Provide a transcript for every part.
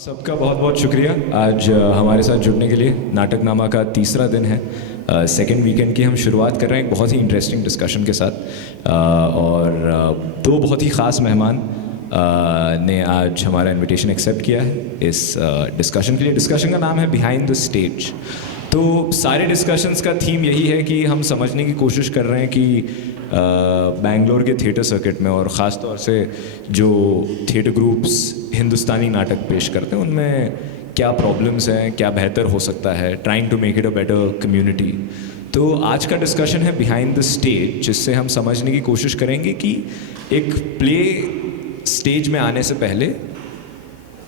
सबका बहुत बहुत शुक्रिया आज हमारे साथ जुड़ने के लिए। नाटक नामा का तीसरा दिन है, सेकेंड वीकेंड की हम शुरुआत कर रहे हैं एक बहुत ही इंटरेस्टिंग डिस्कशन के साथ और दो बहुत ही ख़ास मेहमान ने आज हमारा इनविटेशन एक्सेप्ट किया है इस डिस्कशन के लिए। डिस्कशन का नाम है बिहाइंड द स्टेज। तो सारे डिस्कशंस का थीम यही है कि हम समझने की कोशिश कर रहे हैं कि बैंगलोर के थिएटर सर्किट में और ख़ास तौर से जो थिएटर ग्रुप्स हिंदुस्तानी नाटक पेश करते हैं उनमें क्या प्रॉब्लम्स हैं, क्या बेहतर हो सकता है, trying to make it a better community. तो आज का डिस्कशन है बिहाइंड द स्टेज, जिससे हम समझने की कोशिश करेंगे कि एक प्ले स्टेज में आने से पहले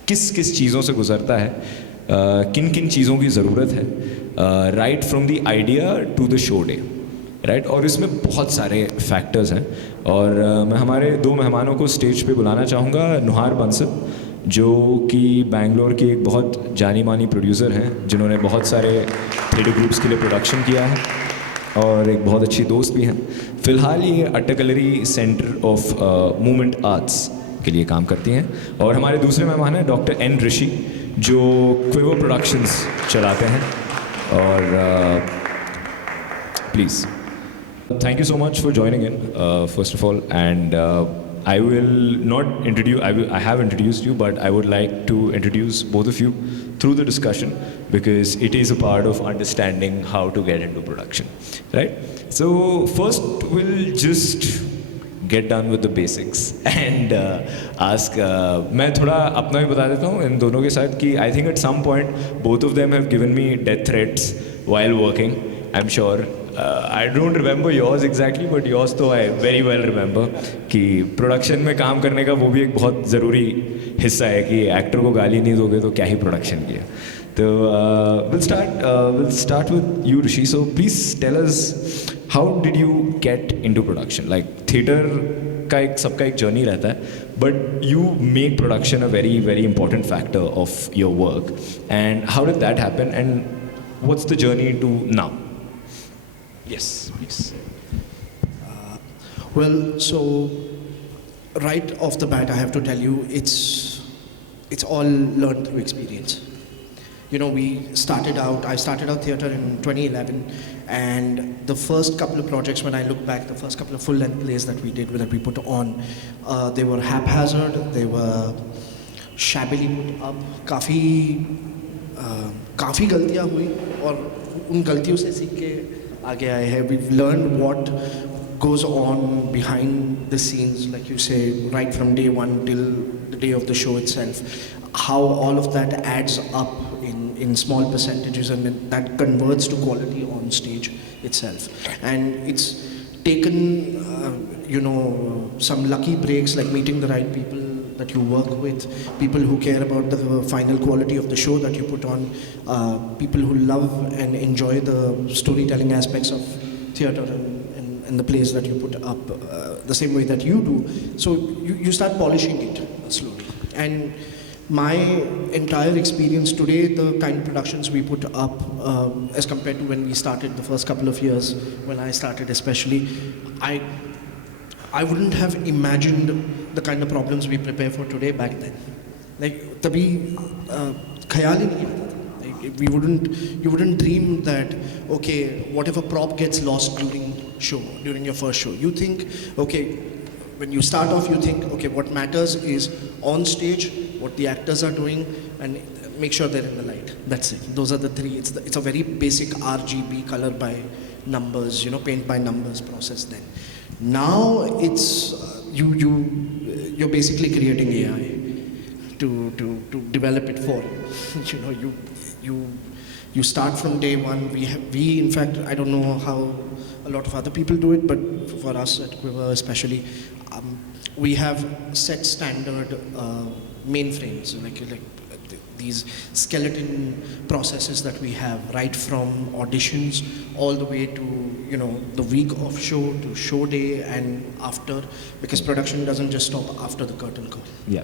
किस किस चीज़ों से गुजरता है, किन किन चीज़ों की ज़रूरत है, right from the idea to the show day, right. और इसमें बहुत सारे फैक्टर्स हैं और मैं हमारे दो मेहमानों को स्टेज पे बुलाना चाहूँगा। नुहार बंसल, जो कि बैंगलोर के एक बहुत जानी मानी प्रोड्यूसर हैं, जिन्होंने बहुत सारे थिएटर ग्रुप्स के लिए प्रोडक्शन किया है और एक बहुत अच्छी दोस्त भी हैं। फ़िलहाल ये अट्टकलरी सेंटर ऑफ मूवमेंट आर्ट्स के लिए काम करती हैं। और हमारे दूसरे मेहमान हैं डॉक्टर एन ऋषि, जो क्विवर प्रोडक्शंस चलाते हैं। और please, thank you so much for joining in, first of all, and I will not introduce, I have introduced you, but I would like to introduce both of you through the discussion because it is a part of understanding how to get into production, right? So first we'll just get done with the basics and ask, मैं थोड़ा अपना भी बता देता हूँ इन दोनों के साथ कि I think at some point both of them have given me death threats while working, I'm sure. I don't remember yours exactly, but yours तो I very well remember कि प्रोडक्शन में काम करने का वो भी एक बहुत ज़रूरी हिस्सा है कि एक्टर को गाली नहीं दोगे तो क्या ही प्रोडक्शन किया। तो we'll start with you, Rishi. So please tell us, how did you get into production? Like theater का एक सबका एक जर्नी रहता है, but you make production a very very important factor of your work. And how did that happen? And what's the journey to now? Yes, please. Well, so right off the bat, I have to tell you, it's all learned through experience. You know, I started out theatre in 2011, and the first couple of projects, when I look back, the first couple of full-length plays that we put on, they were haphazard, they were shabbily put up, काफ़ी गलतियाँ हुई और उन गलतियों से सीख के आगे आए हैं. We've learned what goes on behind the scenes, like you say, right from day one till the day of the show itself. How all of that adds up in small percentages, and that converts to quality on stage itself. And it's taken, some lucky breaks, like meeting the right people that you work with, people who care about the final quality of the show that you put on, people who love and enjoy the storytelling aspects of theatre and the plays that you put up the same way that you do. So you start polishing it slowly. And my entire experience today, the kind of productions we put up as compared to when we started the first couple of years, when I started especially, I wouldn't have imagined the kind of problems we prepare for today back then. Like, तभी ख़याल ही नहीं आता था. Like, you wouldn't dream that, okay, what if a prop gets lost during your first show? You think, okay, when you start off, you think, okay, what matters is on stage, what the actors are doing, and make sure they're in the light. That's it. Those are the three. It's a very basic RGB, color by numbers, paint by numbers process then. Now it's you're basically creating AI to develop it for you. You start from day one. We in fact, I don't know how a lot of other people do it, but for us at Quiver especially, we have set standard mainframes, like these skeleton processes that we have, right from auditions all the way to the week of show to show day and after, because production doesn't just stop after the curtain call. Yeah.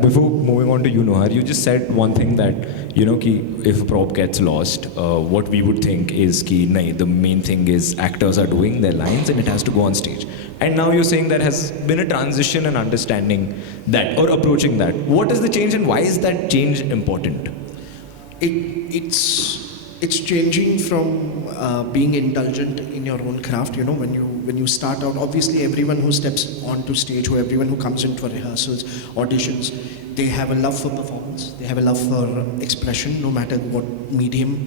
Before moving on to you, Nuhar, you just said one thing that ki if a prop gets lost, what we would think is ki nahi, the main thing is actors are doing their lines and it has to go on stage. And now you're saying there has been a transition in understanding that or approaching that. What is the change and why is that change important? It's changing from being indulgent in your own craft. You know, when you start out, obviously everyone who steps onto stage or everyone who comes into rehearsals, auditions, they have a love for performance, they have a love for expression, no matter what medium,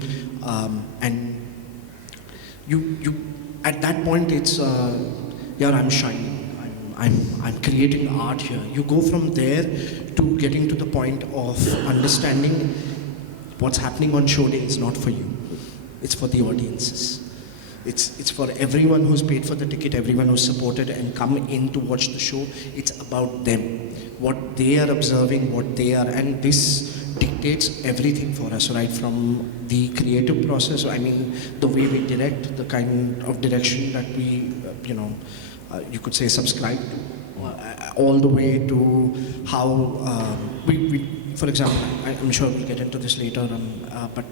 and you at that point it's yeah, I'm shining, I'm creating art here. You go from there to getting to the point of understanding what's happening on show day is not for you, it's for the audiences. It's for everyone who's paid for the ticket, everyone who's supported and come in to watch the show. It's about them, what they are observing, what they are, and this dictates everything for us, right? From the creative process, I mean, the way we direct, the kind of direction that we, you could say subscribe to, all the way to how we for example, I'm sure we'll get into this later, but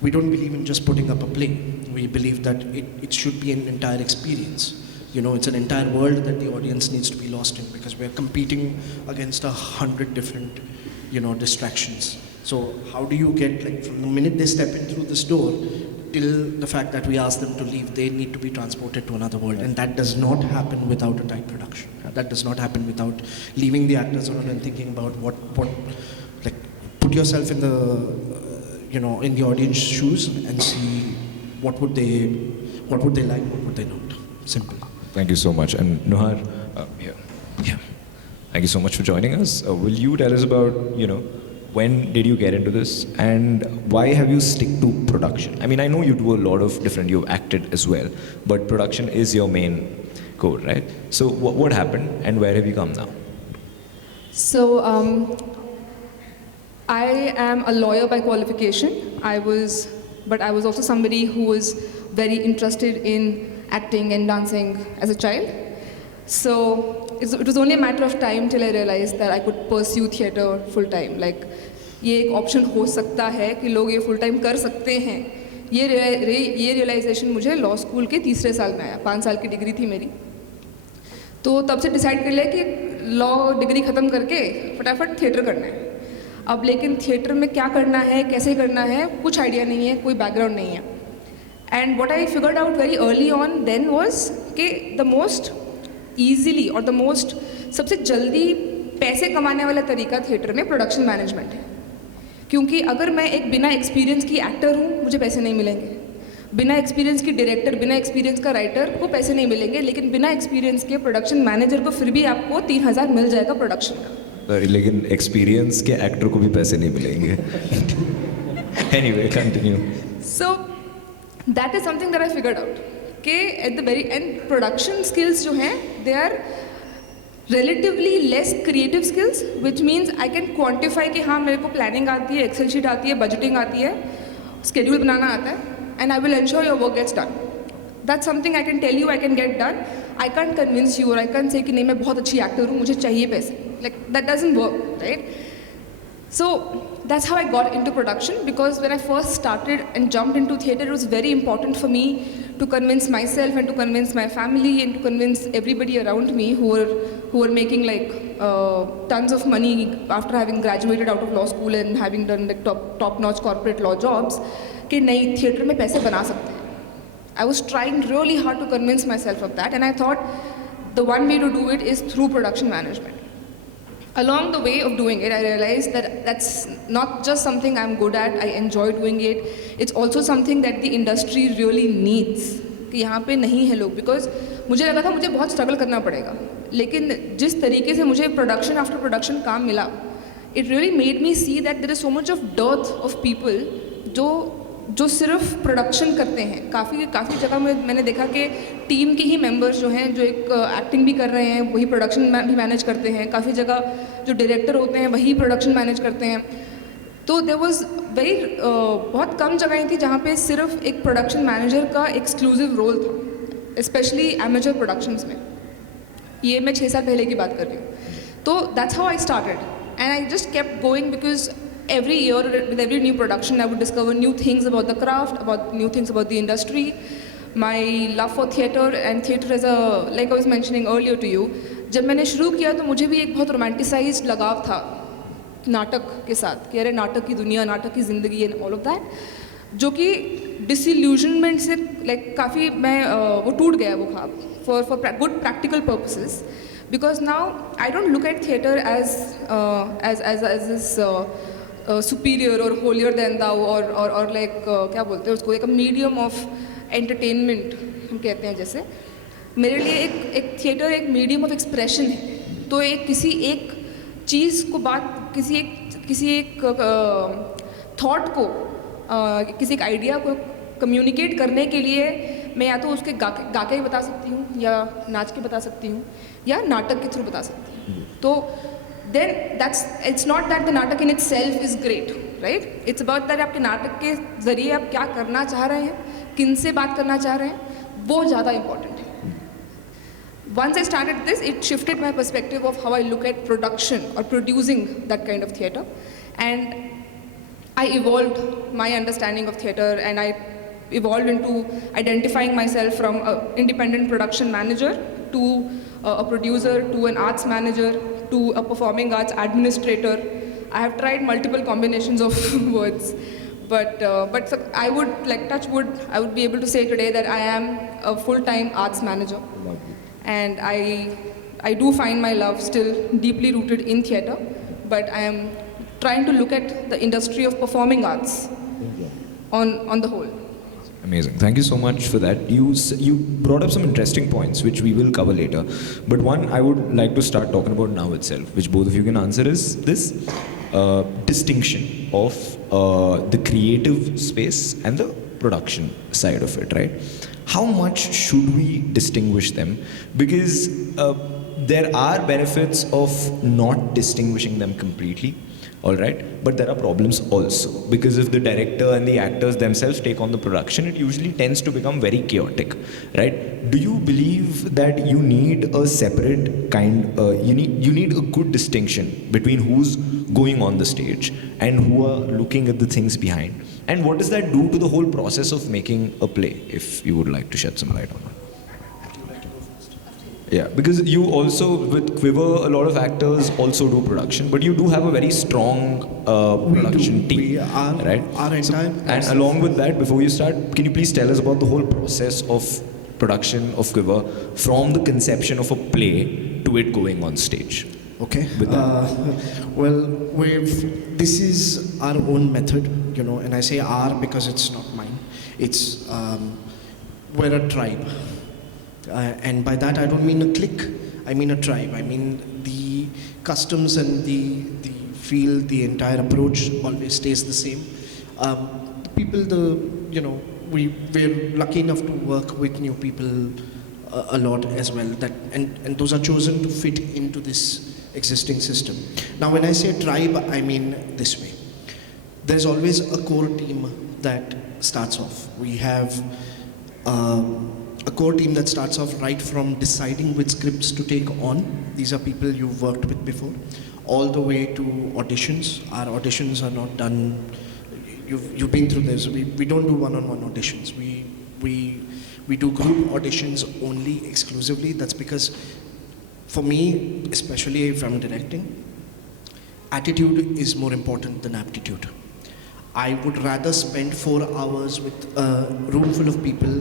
we don't believe in just putting up a play. We believe that it should be an entire experience. You know, it's an entire world that the audience needs to be lost in, because we're competing against 100 different, distractions. So how do you get, like, from the minute they step in through this door till the fact that we ask them to leave, they need to be transported to another world, and that does not happen without a tight production. That does not happen without leaving the actors alone and thinking about what like, put yourself in the, in the audience shoes and see what would they like, what would they not. Simple. Thank you so much. And Nuhar, yeah. Thank you so much for joining us. Will you tell us about, when did you get into this and why have you stick to production? I mean, I know you do a lot of different, you've acted as well, but production is your main core, right? So what happened and where have you come now? So, I am a lawyer by qualification. But I was also somebody who was very interested in acting and dancing as a child. So it was only a matter of time till I realized that I could pursue theatre full time. Like, ये एक option हो सकता है कि लोग ये full time कर सकते हैं. ये realization मुझे law school के तीसरे साल में आया. 5 साल की डिग्री थी मेरी. तो तब से डिसाइड कर लिया कि लॉ डिग्री ख़त्म करके फटाफट थिएटर करना है. अब लेकिन थिएटर में क्या करना है, कैसे करना है, कुछ आइडिया नहीं है, कोई बैकग्राउंड नहीं है. And what I figured out very early on then was कि द मोस्ट ईजीली और द मोस्ट सबसे जल्दी पैसे कमाने वाला तरीका थिएटर में प्रोडक्शन मैनेजमेंट है. क्योंकि अगर मैं एक बिना एक्सपीरियंस की एक्टर हूँ, मुझे पैसे नहीं मिलेंगे. बिना एक्सपीरियंस की डायरेक्टर, बिना एक्सपीरियंस का राइटर को पैसे नहीं मिलेंगे, लेकिन बिना एक्सपीरियंस के प्रोडक्शन मैनेजर को फिर भी आपको 3,000 मिल जाएगा प्रोडक्शन का. लेकिन एक्सपीरियंस के एक्टर को भी पैसे नहीं मिलेंगे. Anyway, continue. So that is something that I figured out. कि at the very end production skills जो हैं, they are relatively less creative skills, which means I can quantify कि हाँ मेरे को planning आती है, Excel sheet आती है, budgeting आती है, schedule बनाना आता है, and I will ensure your work gets done. That's something I can tell you I can get done. I can't convince you or I can't say कि नहीं मैं बहुत अच्छी actor हूँ, मुझे चाहिए पैसे. Like, that doesn't work, right? So that's how I got into production, because when I first started and jumped into theatre, it was very important for me to convince myself and to convince my family and to convince everybody around me who were making like tons of money after having graduated out of law school and having done like top-notch corporate law jobs, कि नहीं theatre में पैसे बना सकते हैं. I was trying really hard to convince myself of that, and I thought the one way to do it is through production management. Along the way of doing it, I realized that that's not just something I'm good at, I enjoy doing it, it's also something that the industry really needs. कि यहाँ पे नहीं है लोग, because मुझे लगा था मुझे बहुत struggle करना पड़ेगा, लेकिन जिस तरीके से मुझे production after production काम मिला, it really made me see that there is so much of dearth of people जो सिर्फ प्रोडक्शन करते हैं. काफ़ी जगह में मैंने देखा कि टीम के ही मेंबर्स जो हैं, जो एक एक्टिंग भी कर रहे हैं, वही प्रोडक्शन भी मैनेज करते हैं. काफ़ी जगह जो डायरेक्टर होते हैं वही प्रोडक्शन मैनेज करते हैं. तो देयर वाज बहुत कम जगहें थी जहाँ पे सिर्फ एक प्रोडक्शन मैनेजर का एक्सक्लूसिव रोल था, स्पेशली एमेचर प्रोडक्शंस में. ये मैं 6 साल पहले की बात कर रही हूँ. तो that's how I started and I just kept going, because every year with every new production I would discover new things about the craft, about new things about the industry. my love for theatre and theatre as a, like I was mentioning earlier to you, जब मैंने शुरू किया तो मुझे भी एक बहुत romanticised लगाव था नाटक के साथ कि अरे नाटक की दुनिया, नाटक की ज़िंदगी एंड ऑल ऑफ दैट, जो कि डिसइल्यूजनमेंट से लाइक काफ़ी मैं वो टूट गया वो ख्वाब for good practical purposes, because now I don't look at theatre as this superior और होलियर देन दाउ और लाइक क्या बोलते हैं उसको, एक मीडियम ऑफ एंटरटेनमेंट हम कहते हैं जैसे. मेरे लिए एक थिएटर एक मीडियम ऑफ एक्सप्रेशन है. तो एक किसी एक चीज़ को बात किसी एक थॉट को किसी एक आइडिया को कम्युनिकेट करने के लिए मैं या तो उसके गा के बता सकती हूँ, या नाच के बता सकती हूँ, या नाटक के थ्रू बता सकती हूँ. तो then it's not that the नाटक in itself is great, right. It's about that आपके नाटक के ज़रिए आप क्या करना चाह रहे हैं, किन से बात करना चाह रहे हैं, वो ज़्यादा इम्पॉर्टेंट है. Once I started this, it shifted my perspective of how I look at production or producing that kind of theatre, and I evolved my understanding of theatre, and I evolved into identifying myself from an independent production manager to a producer to an arts manager to a performing arts administrator. I have tried multiple combinations of words, but I would, like touch wood, I would be able to say today that I am a full-time arts manager. And I do find my love still deeply rooted in theatre, but I am trying to look at the industry of performing arts on the whole. Amazing. Thank you so much for that. You brought up some interesting points, which we will cover later. But one I would like to start talking about now itself, which both of you can answer, is this distinction of the creative space and the production side of it, right? How much should we distinguish them? Because there are benefits of not distinguishing them completely, all right? But there are problems also, because if the director and the actors themselves take on the production, it usually tends to become very chaotic, right? Do you believe that you need a separate kind, you need a good distinction between who's going on the stage and who are looking at the things behind? And what does that do to the whole process of making a play, if you would like to shed some light on it? Yeah, because you also, with Quiver, a lot of actors also do production, but you do have a very strong production team, right? Our entire and along with that, before you start, can you please tell us about the whole process of production of Quiver, from the conception of a play to it going on stage? Okay. Well, this is our own method, you know, and I say our because it's not mine. It's we're a tribe, and by that I don't mean a clique. I mean a tribe. I mean the customs and the feel, the entire approach always stays the same. We're lucky enough to work with new people a lot as well. And those are chosen to fit into this existing system. Now when I say tribe, I mean this way. There's always a core team that starts off. We have a core team that starts off right from deciding which scripts to take on. These are people you've worked with before, all the way to auditions. Our auditions are not done, you've been through this. We don't do one-on-one auditions. We do group auditions only, exclusively. That's because for me, especially if I'm directing, attitude is more important than aptitude. I would rather spend 4 hours with a room full of people,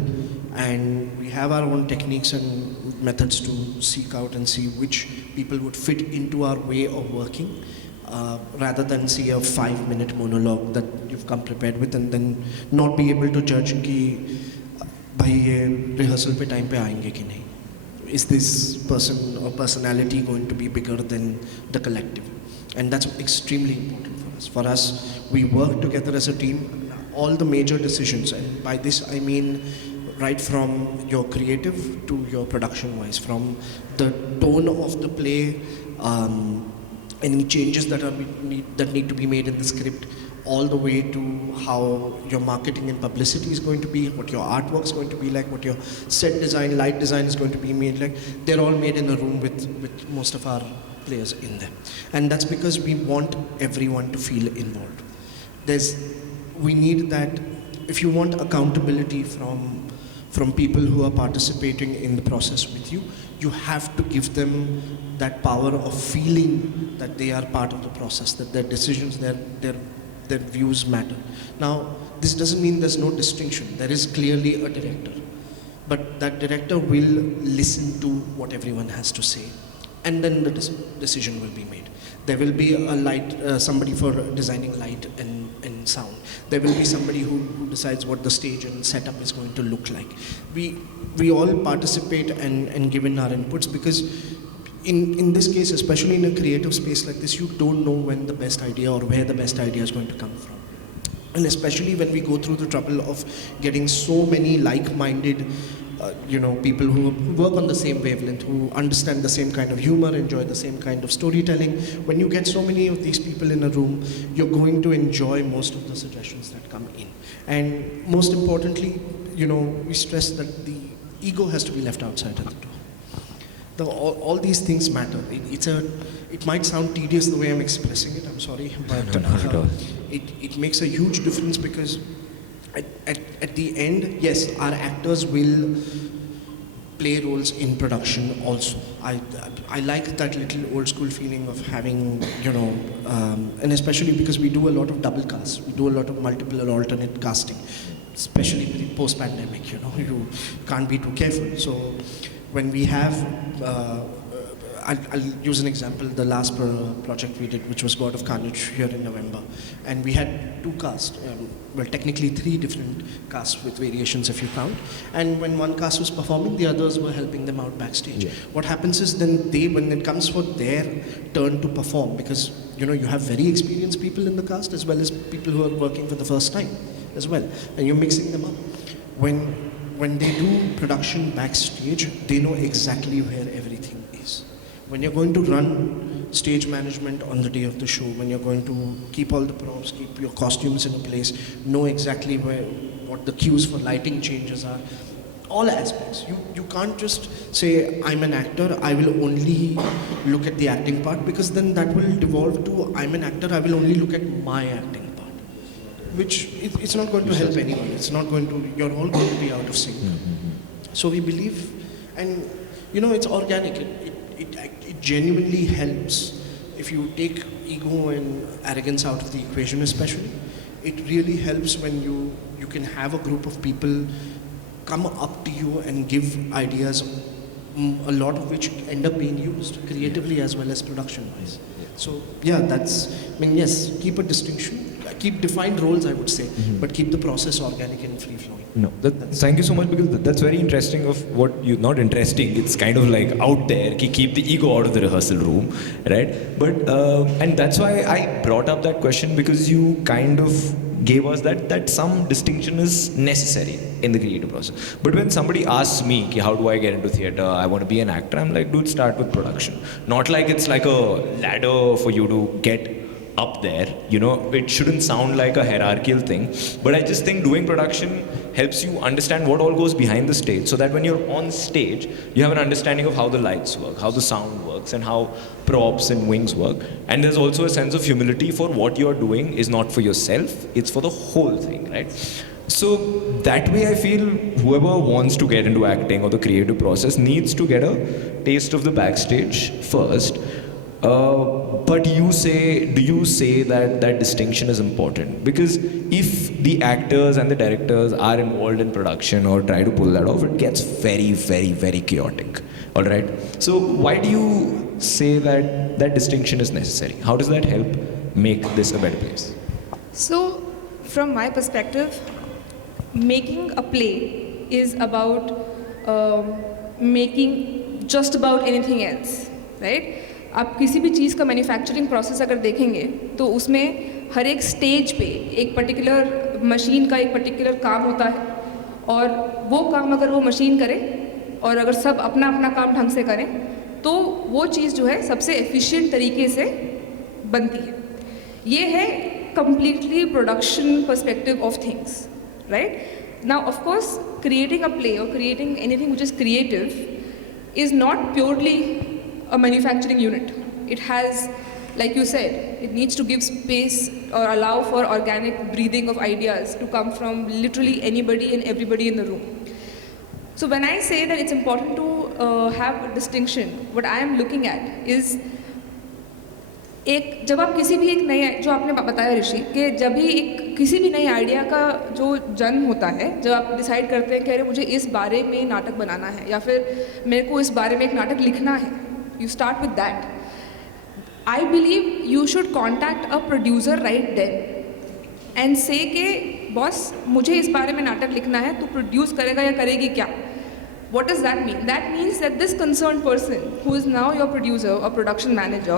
and we have our own techniques and methods to seek out and see which people would fit into our way of working, rather than see a 5-minute monologue that you've come prepared with and then not be able to judge कि भाई ये rehearsal पे time पे आएंगे कि नहीं. Is this person or personality going to be bigger than the collective? And that's extremely important for us. For us, we work together as a team, all the major decisions, and by this I mean right from your creative to your production wise, from the tone of the play, any changes that need to be made in the script, all the way to how your marketing and publicity is going to be, what your artwork is going to be like, what your set design, light design is going to be made like. They're all made in a room with most of our players in there. And that's because we want everyone to feel involved. We need that. If you want accountability from people who are participating in the process with you. You have to give them that power of feeling that they are part of the process, that their decisions, their views matter. Now, this doesn't mean there's no distinction. There is clearly a director. But that director will listen to what everyone has to say. And then the decision will be made. There will be a light, somebody for designing light and sound. There will be somebody who decides what the stage and setup is going to look like. We all participate and give in our inputs, because in this case, especially in a creative space like this, you don't know when the best idea or where the best idea is going to come from. And especially when we go through the trouble of getting so many like-minded people who work on the same wavelength, who understand the same kind of humor, enjoy the same kind of storytelling. When you get so many of these people in a room, you're going to enjoy most of the suggestions that come in. And most importantly, we stress that the ego has to be left outside of the door. All these things matter. It might sound tedious the way I'm expressing it, I'm sorry, but No, not at all. It makes a huge difference, because at the end, yes, our actors will play roles in production also. I like that little old school feeling of having, and especially because we do a lot of double casts. We do a lot of multiple or alternate casting, especially post-pandemic, you can't be too careful. So when we have, I'll use an example, the last project we did, which was God of Carnage here in November. And we had 2 casts, technically 3 different casts with variations if you count. And when one cast was performing, the others were helping them out backstage. Yeah. What happens is then when it comes for their turn to perform, because you have very experienced people in the cast as well as people who are working for the first time as well. And you're mixing them up. When they do production backstage, they know exactly where everything is. When you're going to run stage management on the day of the show, when you're going to keep all the props, keep your costumes in a place, know exactly what the cues for lighting changes are, all aspects. You can't just say, I'm an actor, I will only look at the acting part, because then that will devolve to, I'm an actor, I will only look at my acting part, which it's not going to help anyone. It's not going to, you're all going to be out of sync. So we believe, and it's organic. It genuinely helps if you take ego and arrogance out of the equation, especially. It really helps when you can have a group of people come up to you and give ideas, a lot of which end up being used creatively as well as production-wise. So yes, keep a distinction. Keep defined roles, I would say, but keep the process organic and free-flowing. No, thank you so much, because that's very interesting of what you, not interesting, it's kind of like out there, keep the ego out of the rehearsal room, right? But, and that's why I brought up that question, because you kind of gave us that some distinction is necessary in the creative process. But when somebody asks me, how do I get into theatre, I want to be an actor, I'm like, dude, start with production. Not like it's like a ladder for you to get up there, it shouldn't sound like a hierarchical thing, but I just think doing production helps you understand what all goes behind the stage, so that when you're on stage, you have an understanding of how the lights work, how the sound works, and how props and wings work. And there's also a sense of humility for what you're doing is not for yourself, it's for the whole thing, right? So that way I feel whoever wants to get into acting or the creative process needs to get a taste of the backstage first. But do you say that distinction is important? Because if the actors and the directors are involved in production or try to pull that off, it gets very, very, very chaotic. All right? So why do you say that distinction is necessary? How does that help make this a better place? So, from my perspective, making a play is about making just about anything else, right? आप किसी भी चीज़ का manufacturing process अगर देखेंगे तो उसमें हर एक stage पे एक पर्टिकुलर मशीन का एक पर्टिकुलर काम होता है, और वो काम अगर वो मशीन करे और अगर सब अपना अपना काम ढंग से करें तो वो चीज़ जो है सबसे एफिशिएंट तरीके से बनती है. ये है completely production perspective of things, right? Now, of course, creating a play or creating anything which is creative is not purely a manufacturing unit. It has, like you said, it needs to give space or allow for organic breathing of ideas to come from literally anybody and everybody in the room. So when I say that it's important to have a distinction, what I am looking at is एक जब आप किसी भी एक नए जो आपने बताया ऋषि कि जब भी एक किसी भी नए आइडिया का जो जन्म होता है, जब आप डिसाइड करते हैं कि अरे मुझे इस बारे में नाटक बनाना है या फिर मेरे को इस बारे में एक नाटक लिखना है, you start with that. I believe you should contact a producer right then and say कि बॉस मुझे इस बारे में नाटक लिखना है, तू प्रोड्यूस करेगा या करेगी क्या? What does that mean? That means that this concerned person, who is now your producer or production manager,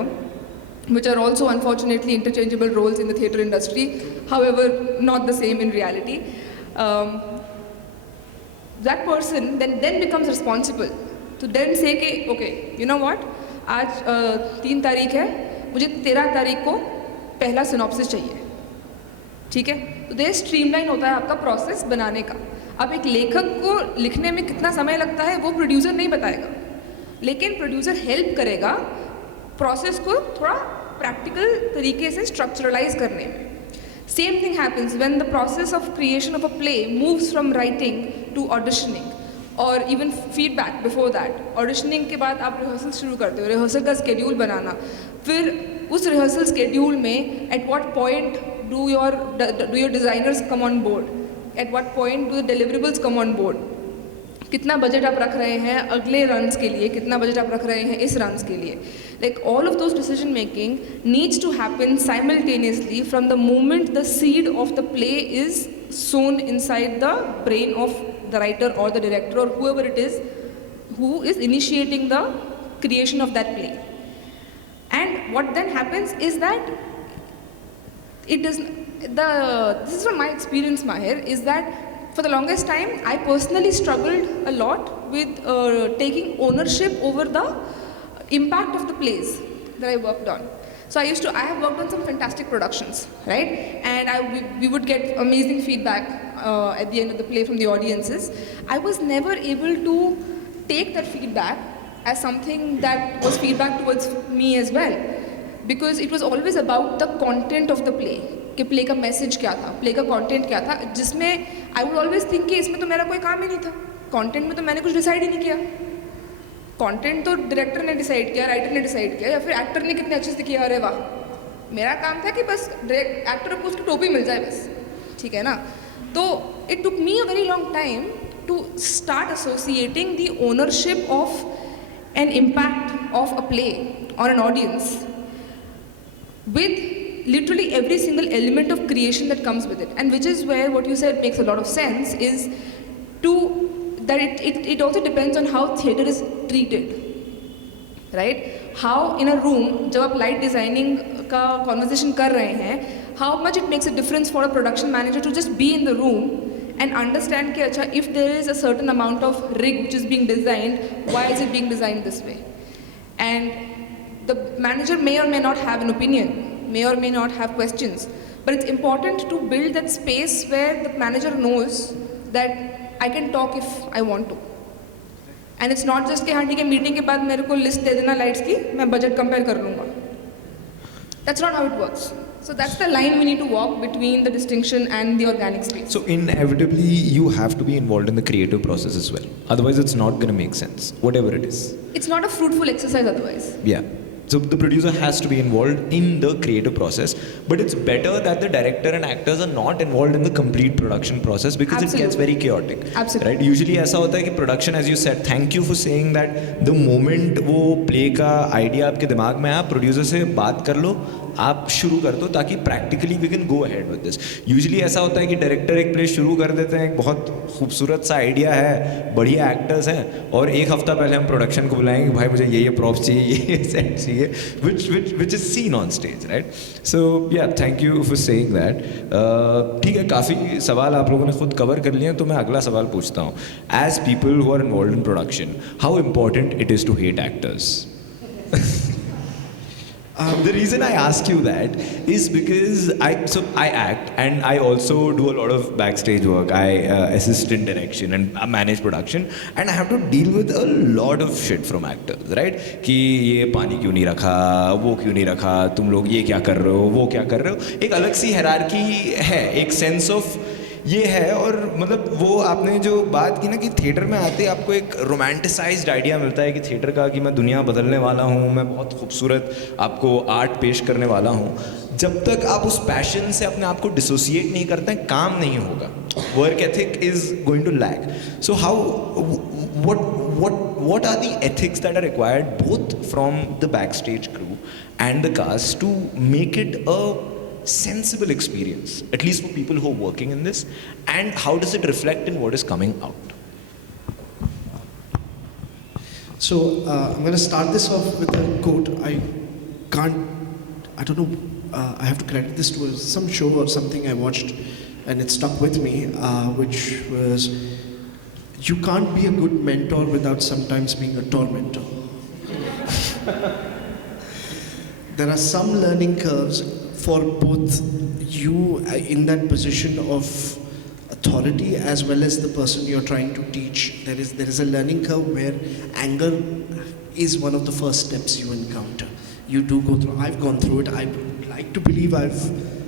which are also unfortunately interchangeable roles in the theatre industry, however not the same in reality, that person then becomes responsible to then say कि okay, you know what, आज 3 तारीख है, मुझे 13 तारीख को पहला synopsis चाहिए, ठीक है? तो देर स्ट्रीमलाइन होता है आपका प्रोसेस बनाने का. अब एक लेखक को लिखने में कितना समय लगता है वो प्रोड्यूसर नहीं बताएगा, लेकिन प्रोड्यूसर हेल्प करेगा प्रोसेस को थोड़ा प्रैक्टिकल तरीके से स्ट्रक्चरलाइज करने में. Same thing happens when the process of creation of a play moves from writing to auditioning और even feedback before that. Auditioning के बाद आप रिहर्सल शुरू करते हो, रिहर्सल का स्केड्यूल बनाना, फिर उस रिहर्सल स्केड्यूल में at what point do your designers come on board, at what point do the deliverables come on board, कितना बजट आप रख रहे हैं अगले रन्स के लिए, कितना बजट आप रख रहे हैं इस रन्स के लिए. Like all of those decision making needs to happen simultaneously from the moment the seed of the play is sown inside the brain of the writer or the director or whoever it is who is initiating the creation of that play. And what then happens is that it does this is from my experience, Maahir, is that for the longest time I personally struggled a lot with taking ownership over the impact of the plays that I worked on. So I have worked on some fantastic productions, right? And we would get amazing feedback at the end of the play from the audiences. I was never able to take that feedback as something that was feedback towards me as well, because it was always about the content of the play. कि play का message क्या था, play का content क्या था, जिसमें I would always think कि इसमें तो मेरा कोई काम ही नहीं था, कंटेंट में तो मैंने कुछ डिसाइड ही नहीं किया. कंटेंट तो डायरेक्टर ने डिसाइड किया, राइटर ने डिसाइड किया, या फिर एक्टर ने कितने अच्छे से किया, अरे वाह. मेरा काम था कि बस एक्टर को उसकी टोपी मिल जाए बस, ठीक है ना. तो it took me a very long time to start associating the ownership of an impact of a play on an audience with literally every single element of creation that comes with it. And which is where what you said makes a lot of sense, is that it also depends on how theatre is treated, right? How in a room जब आप light designing का conversation कर रहे हैं, how much it makes a difference for a production manager to just be in the room and understand कि अच्छा, if there is a certain amount of rig which is being designed, why is it being designed this way? And the manager may or may not have an opinion, may or may not have questions, but it's important to build that space where the manager knows that I can talk if I want to. And it's not just कि हाँ ठीक है meeting के बाद मेरे को list दे देना lights की, मैं बजट कंपेयर कर लूँगा. That's not how it works. So that's the line we need to walk between the distinction and the organic space. So inevitably you have to be involved in the creative process as well. Otherwise it's not going to make sense, whatever it is. It's not a fruitful exercise otherwise. Yeah. So the producer has to be involved in the creative process, but it's better that the director and actors are not involved in the complete production process, because Absolutely. it gets very chaotic. Absolutely. Right? Usually ऐसा होता है कि production, as you said, thank you for saying that, the moment वो play का idea आपके दिमाग में आया, producer से बात कर लो, आप शुरू कर दो, ताकि practically we can go ahead with this. Usually ऐसा होता है कि director एक play शुरू कर देते हैं, एक बहुत खूबसूरत सा idea है, बढ़िया actors हैं, और एक हफ्ता पहले हम production को बुलाएंगे, भाई मुझे ये props चाहिए, ये set चाहिए, which is seen on stage, right? So yeah, thank you for saying that. ठीक है, काफ़ी सवाल आप लोगों ने खुद कवर कर लिए हैं, तो मैं अगला सवाल पूछता हूँ. As people who are involved in production, how important it is to hate actors? The reason I ask you that is because I act, and I also do a lot of backstage work. I assist in direction and manage production, and I have to deal with a lot of shit from actors, right? कि ये पानी क्यों नहीं रखा, वो क्यों नहीं रखा, तुम लोग ये क्या कर रहे हो, वो क्या कर रहे हो. एक अलग सी हायरार्की है, एक सेंस ऑफ ये है। और मतलब वो आपने जो बात की ना कि थिएटर में आते ही आपको एक रोमांटिसाइज्ड आइडिया मिलता है कि थिएटर का, कि मैं दुनिया बदलने वाला हूँ, मैं बहुत खूबसूरत आपको आर्ट पेश करने वाला हूँ। जब तक आप उस पैशन से अपने आप को डिसोसिएट नहीं करते हैं, काम नहीं होगा, work ethic is going to lag. So how what are the ethics that are required both from the backstage crew and the cast to make it a sensible experience, at least for people who are working in this, and how does it reflect in what is coming out? So I'm going to start this off with a quote. I don't know, I have to credit this to some show or something I watched and it stuck with me, which was, you can't be a good mentor without sometimes being a tormentor. There are some learning curves for both you in that position of authority as well as the person you're trying to teach. There is a learning curve where anger is one of the first steps you encounter. You do go through, I've gone through it. I would like to believe I've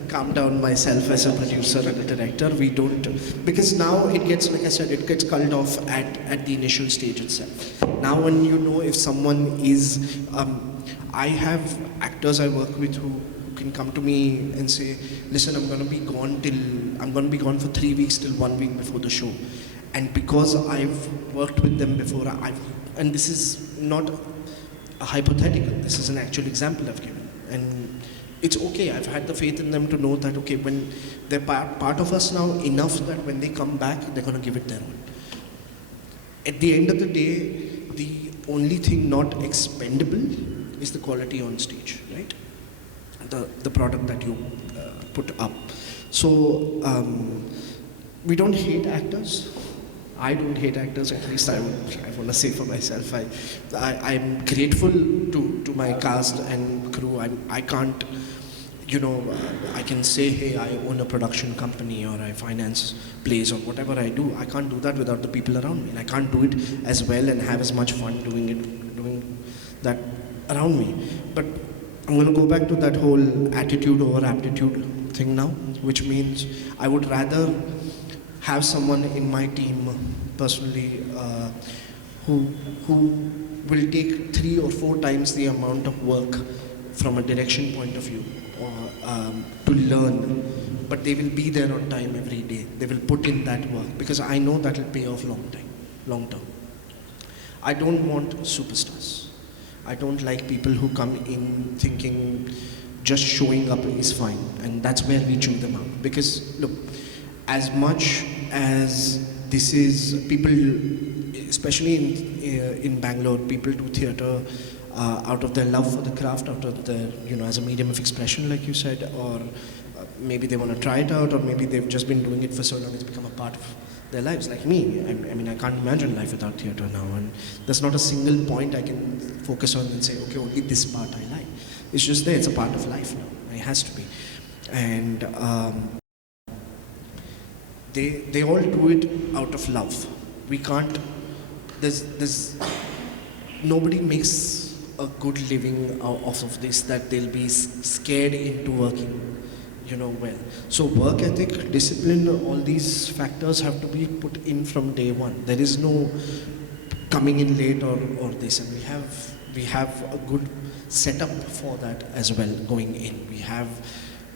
calmed down myself as a producer and a director. We don't, because now it gets, like I said, it gets culled off at the initial stage itself. Now when you know if someone is, I have actors I work with who can come to me and say, listen, I'm going to be gone for 3 weeks till 1 week before the show. And because I've worked with them before, and this is not a hypothetical, this is an actual example I've given. And it's okay, I've had the faith in them to know that, okay, when they're part of us now enough that when they come back, they're going to give it their all. At the end of the day, the only thing not expendable is the quality on stage, right? The product that you put up. So we don't hate actors. I don't hate actors, at least I want to say for myself. I'm grateful to my cast and crew. I can't, I can say, hey, I own a production company or I finance plays or whatever I do. I can't do that without the people around me. And I can't do it as well and have as much fun doing that around me. But I'm going to go back to that whole attitude over aptitude thing now, which means I would rather have someone in my team personally who will take 3 or 4 times the amount of work from a direction point of view to learn, but they will be there on time every day. They will put in that work because I know that will pay off long term. I don't want superstars. I don't like people who come in thinking just showing up is fine, and that's where we chew them out. Because look, as much as this is, people, especially in Bangalore, people do theatre out of their love for the craft, out of their, as a medium of expression, like you said, or maybe they want to try it out, or maybe they've just been doing it for so long it's become a part of their lives, like me. I mean, I can't imagine life without theatre now, and there's not a single point I can focus on and say, okay, only this part I like. It's just there, it's a part of life now, it has to be. And they all do it out of love. We can't, there's nobody makes a good living off of this, that they'll be scared into working well. So work ethic, discipline, all these factors have to be put in from day one. There is no coming in late or this, and we have a good setup for that as well going in. We have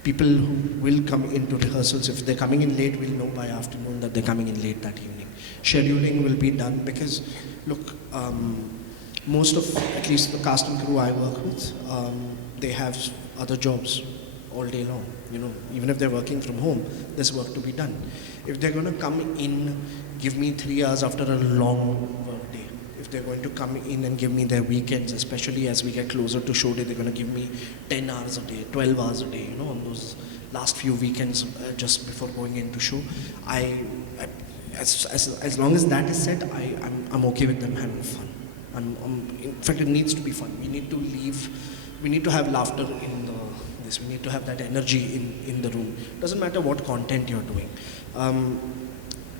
people who will come into rehearsals. If they're coming in late, we'll know by afternoon that they're coming in late that evening. Scheduling will be done because, look, most of, at least the cast and crew I work with, they have other jobs all day long. Even if they're working from home, there's work to be done. If they're going to come in, give me 3 hours after a long work day, if they're going to come in and give me their weekends, especially as we get closer to show day, they're going to give me 10 hours a day, 12 hours a day, on those last few weekends just before going into show. As long as that is set, I'm okay with them having fun. In fact, it needs to be fun. We need to have laughter in this. We need to have that energy in the room. Doesn't matter what content you're doing.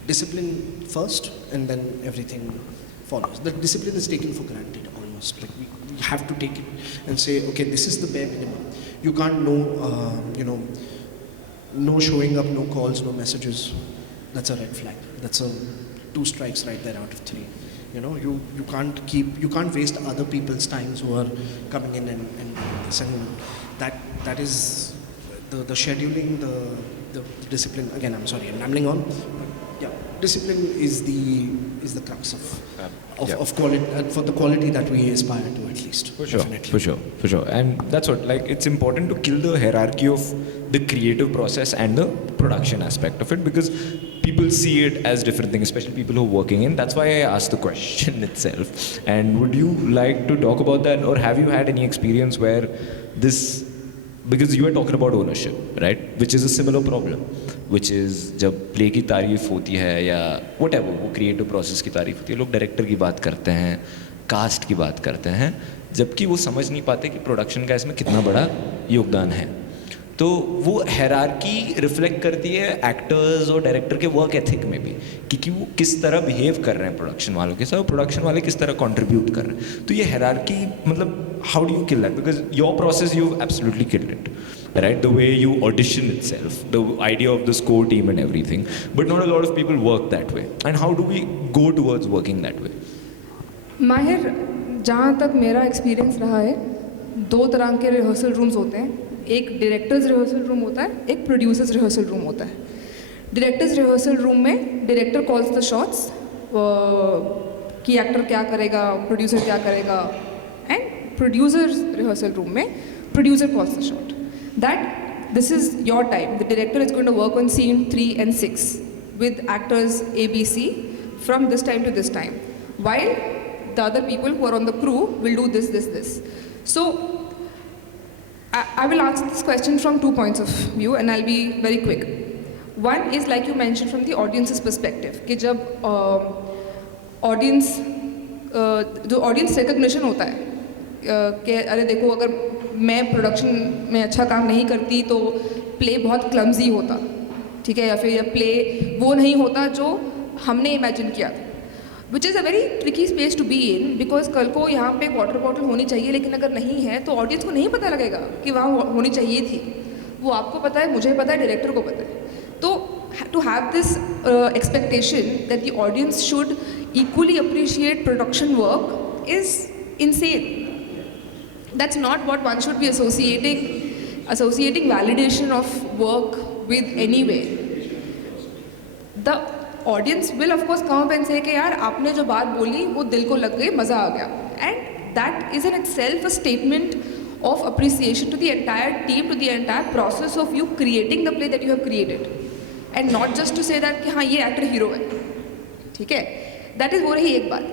Discipline first, and then everything follows. The discipline is taken for granted almost. Like we have to take it and say, okay, this is the bare minimum. You can't know, no showing up, no calls, no messages. that's a red flag. That's a 2 strikes right there out of 3. You know, you can't waste other people's times who are coming in and this, and that is the scheduling, the discipline. Again, I'm sorry, I'm rambling on. But yeah, discipline is the crux of quality, for the quality that we aspire to, at least. For sure, Definitely. for sure. And that's what, like, it's important to kill the hierarchy of the creative process and the production aspect of it, because people see it as different things, especially people who are working in. That's why I asked the question itself. And would you like to talk about that, or have you had any experience where this, because you are talking about ownership, right, which is a similar problem, which is जब play की तारीफ होती है या whatever, वो creative process की तारीफ होती है, लोग डायरेक्टर की बात करते हैं, कास्ट की बात करते हैं, जबकि वो समझ नहीं पाते कि प्रोडक्शन का इसमें कितना बड़ा योगदान है. तो वो हायरार्की रिफ्लेक्ट करती है एक्टर्स और डायरेक्टर के वर्क एथिक में भी, कि वो किस तरह बिहेव कर रहे हैं प्रोडक्शन वालों के साथ, और प्रोडक्शन वाले किस तरह कंट्रीब्यूट कर रहे हैं. तो ये हायरार्की, मतलब how do you kill that, because your process you absolutely killed it, right, the way you audition itself, the idea of the score team and everything, but not a lot of people work that way. And how do we go towards working that way? माहिर, जहाँ तक मेरा experience रहा है, 2 तरह के rehearsal rooms होते हैं. एक डायरेक्टर्स रिहर्सल रूम होता है, एक प्रोड्यूसर्स रिहर्सल रूम होता है. डायरेक्टर्स रिहर्सल रूम में डायरेक्टर कॉल्स द शॉट्स कि एक्टर क्या करेगा, प्रोड्यूसर क्या करेगा, एंड प्रोड्यूसर्स रिहर्सल रूम में producer calls the shot that this is your time. The director is going to work on scene 3 and 6 with actors ABC from this time to this time, while the other people who are on the crew will do this. So I will answer this question from 2 points of view, and I'll be very quick. One is, like you mentioned, from the audience's perspective, कि जब जो audience recognition होता है कि अरे देखो, अगर मैं प्रोडक्शन में अच्छा काम नहीं करती तो प्ले बहुत क्लमजी होता, ठीक है, या फिर प्ले वो नहीं होता जो हमने इमेजिन किया था, which is a very tricky space to be in, because कल को यहाँ पे एक वाटर बॉटल होनी चाहिए, लेकिन अगर नहीं है तो ऑडियंस को नहीं पता लगेगा कि वहाँ होनी चाहिए थी. वो आपको पता है, मुझे पता है, डायरेक्टर को पता है. तो to have this expectation that the audience should equally appreciate production work is insane. That's not what one should be associating validation of work with anyway. The audience will of course come up and say कि यार आपने जो बात बोली वो दिल को लग गई, मज़ा आ गया, and that is in itself a statement of appreciation to the entire team, to the entire process of you creating the play that you have created, and not just to say that कि हाँ ये actor hero है, ठीक है. That is वो रही एक बात.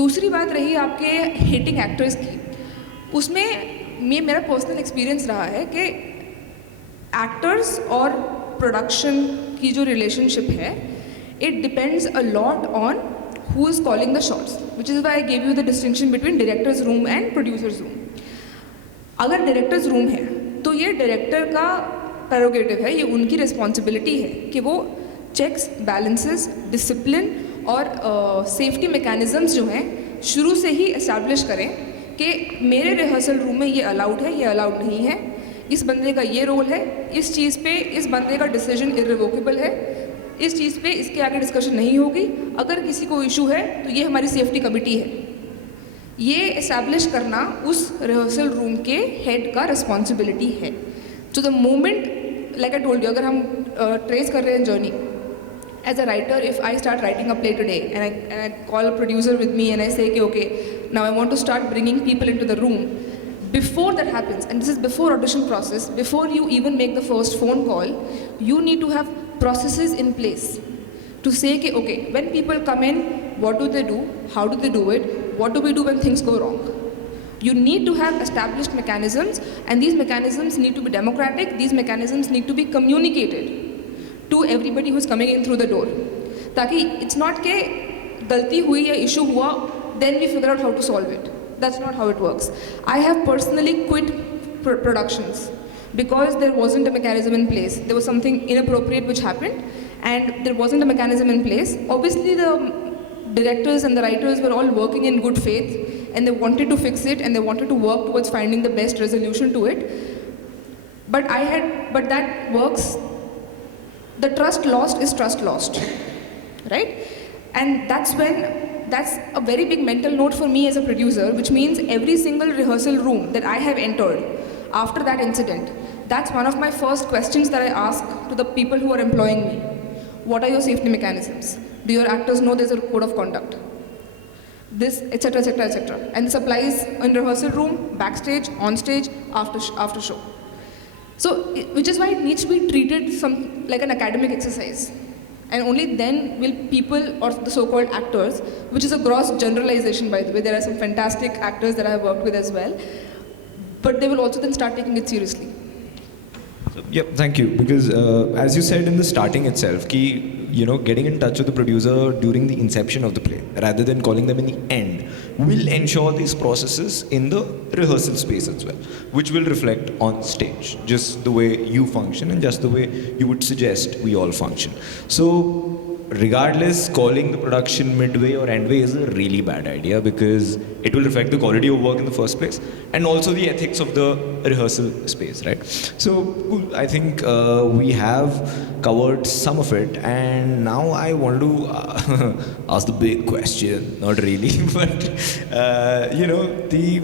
दूसरी बात रही आपके hating actors की. उसमें मेरा पर्सनल एक्सपीरियंस रहा है कि एक्टर्स और प्रोडक्शन की जो रिलेशनशिप है, it depends a lot on who is calling the shots, which is why I gave you the distinction between directors room and producers room. अगर डायरेक्टर्स रूम है तो ये डायरेक्टर का प्रेरोगेटिव है, ये उनकी रिस्पॉन्सिबिलिटी है कि वो चेक्स, बैलेंसेस, डिसिप्लिन और सेफ्टी मैकेनिज़म्स जो हैं शुरू से ही इस्टेब्लिश करें कि मेरे रिहर्सल रूम में ये अलाउड है, ये अलाउड नहीं है, इस बंदे का ये रोल है, इस चीज़ पे इस बंदे का डिसीजन इर्रिवोकेबल है, इस चीज़ पे इसके आगे डिस्कशन नहीं होगी, अगर किसी को इशू है तो ये हमारी सेफ्टी कमिटी है. ये इस्टेब्लिश करना उस रिहर्सल रूम के हेड का रिस्पॉन्सिबिलिटी है. तो the moment, like I told you, अगर हम ट्रेस कर रहे हैं journey, as a writer, if I start writing a play today and I call a producer with me and I say, okay, now I want to start bringing people into the room, before that happens, and this is before audition process, before you even make the first phone call, you need to have processes in place to say, okay, when people come in, what do they do, how do they do it, what do we do when things go wrong. You need to have established mechanisms, and these mechanisms need to be democratic, these mechanisms need to be communicated to everybody who's coming in through the door, ताकि it's not के गलती हुई या issue हुआ then we figure out how to solve it. That's not how it works. I have personally quit productions because there wasn't a mechanism in place. There was something inappropriate which happened, and there wasn't a mechanism in place. Obviously the directors and the writers were all working in good faith, and they wanted to fix it, and they wanted to work towards finding the best resolution to it. But that works the trust lost is trust lost, right? And that's a very big mental note for me as a producer, which means every single rehearsal room that I have entered after that incident, that's one of my first questions that I ask to the people who are employing me. What are your safety mechanisms? Do your actors know there's a code of conduct? This, etc., etc., etc. And this applies in rehearsal room, backstage, on stage, after show. So, which is why it needs to be treated like an academic exercise. And only then will people, or the so-called actors, which is a gross generalization by the way, there are some fantastic actors that I have worked with as well, but they will also then start taking it seriously. Yeah, thank you. Because as you said in the starting itself, getting in touch with the producer during the inception of the play, rather than calling them in the end, will ensure these processes in the rehearsal space as well, which will reflect on stage, just the way you function and just the way you would suggest we all function. So, regardless, calling the production midway or endway is a really bad idea because it will affect the quality of work in the first place and also the ethics of the rehearsal space, right? So, cool. I think we have covered some of it, and now I want to ask the big question. Not really, but the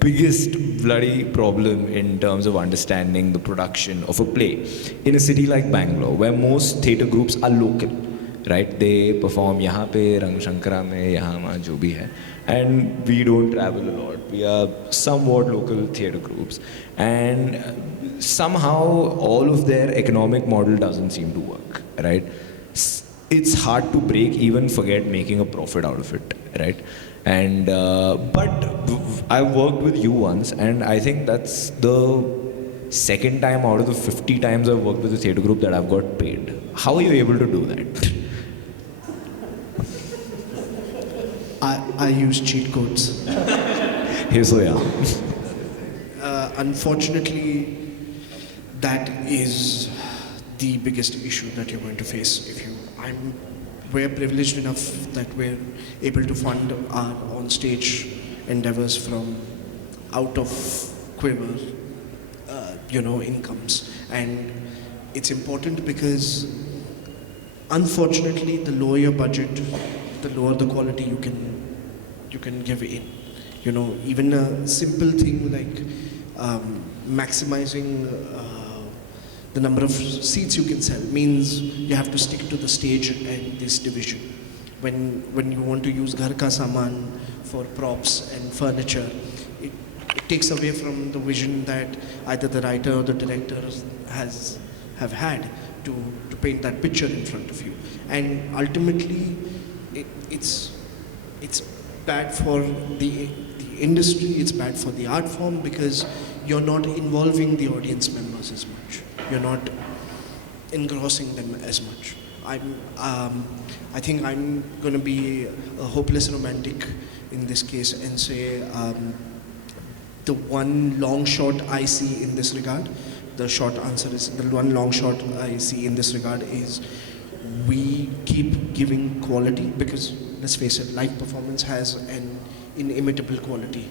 biggest bloody problem in terms of understanding the production of a play in a city like Bangalore, where most theatre groups are local. Right, they perform यहाँ पे रंग शंकरा में यहाँ वहाँ जो भी है, and we don't travel a lot. We are somewhat local theatre groups, and somehow all of their economic model doesn't seem to work. Right, it's hard to break, even forget making a profit out of it. Right, and but I've worked with you once, and I think that's the second time out of the 50 times I've worked with a theatre group that I've got paid. How are you able to do that? I use cheat codes. So yeah. Unfortunately, that is the biggest issue that you're going to face. We're privileged enough that we're able to fund our on-stage endeavors from out of quiver, incomes, and it's important because, unfortunately, the lower your budget, the lower the quality you can give in. Even a simple thing like maximizing the number of seats you can sell means you have to stick to the stage and this division. When you want to use ghar ka saman for props and furniture, it takes away from the vision that either the writer or the director have had to paint that picture in front of you. And ultimately, it's bad for the industry, it's bad for the art form because you're not involving the audience members as much. You're not engrossing them as much. I think I'm going to be a hopeless romantic in this case and say the one long shot I see in this regard, the short answer is, the one long shot I see in this regard is we keep giving quality because, let's face it, live performance has an inimitable quality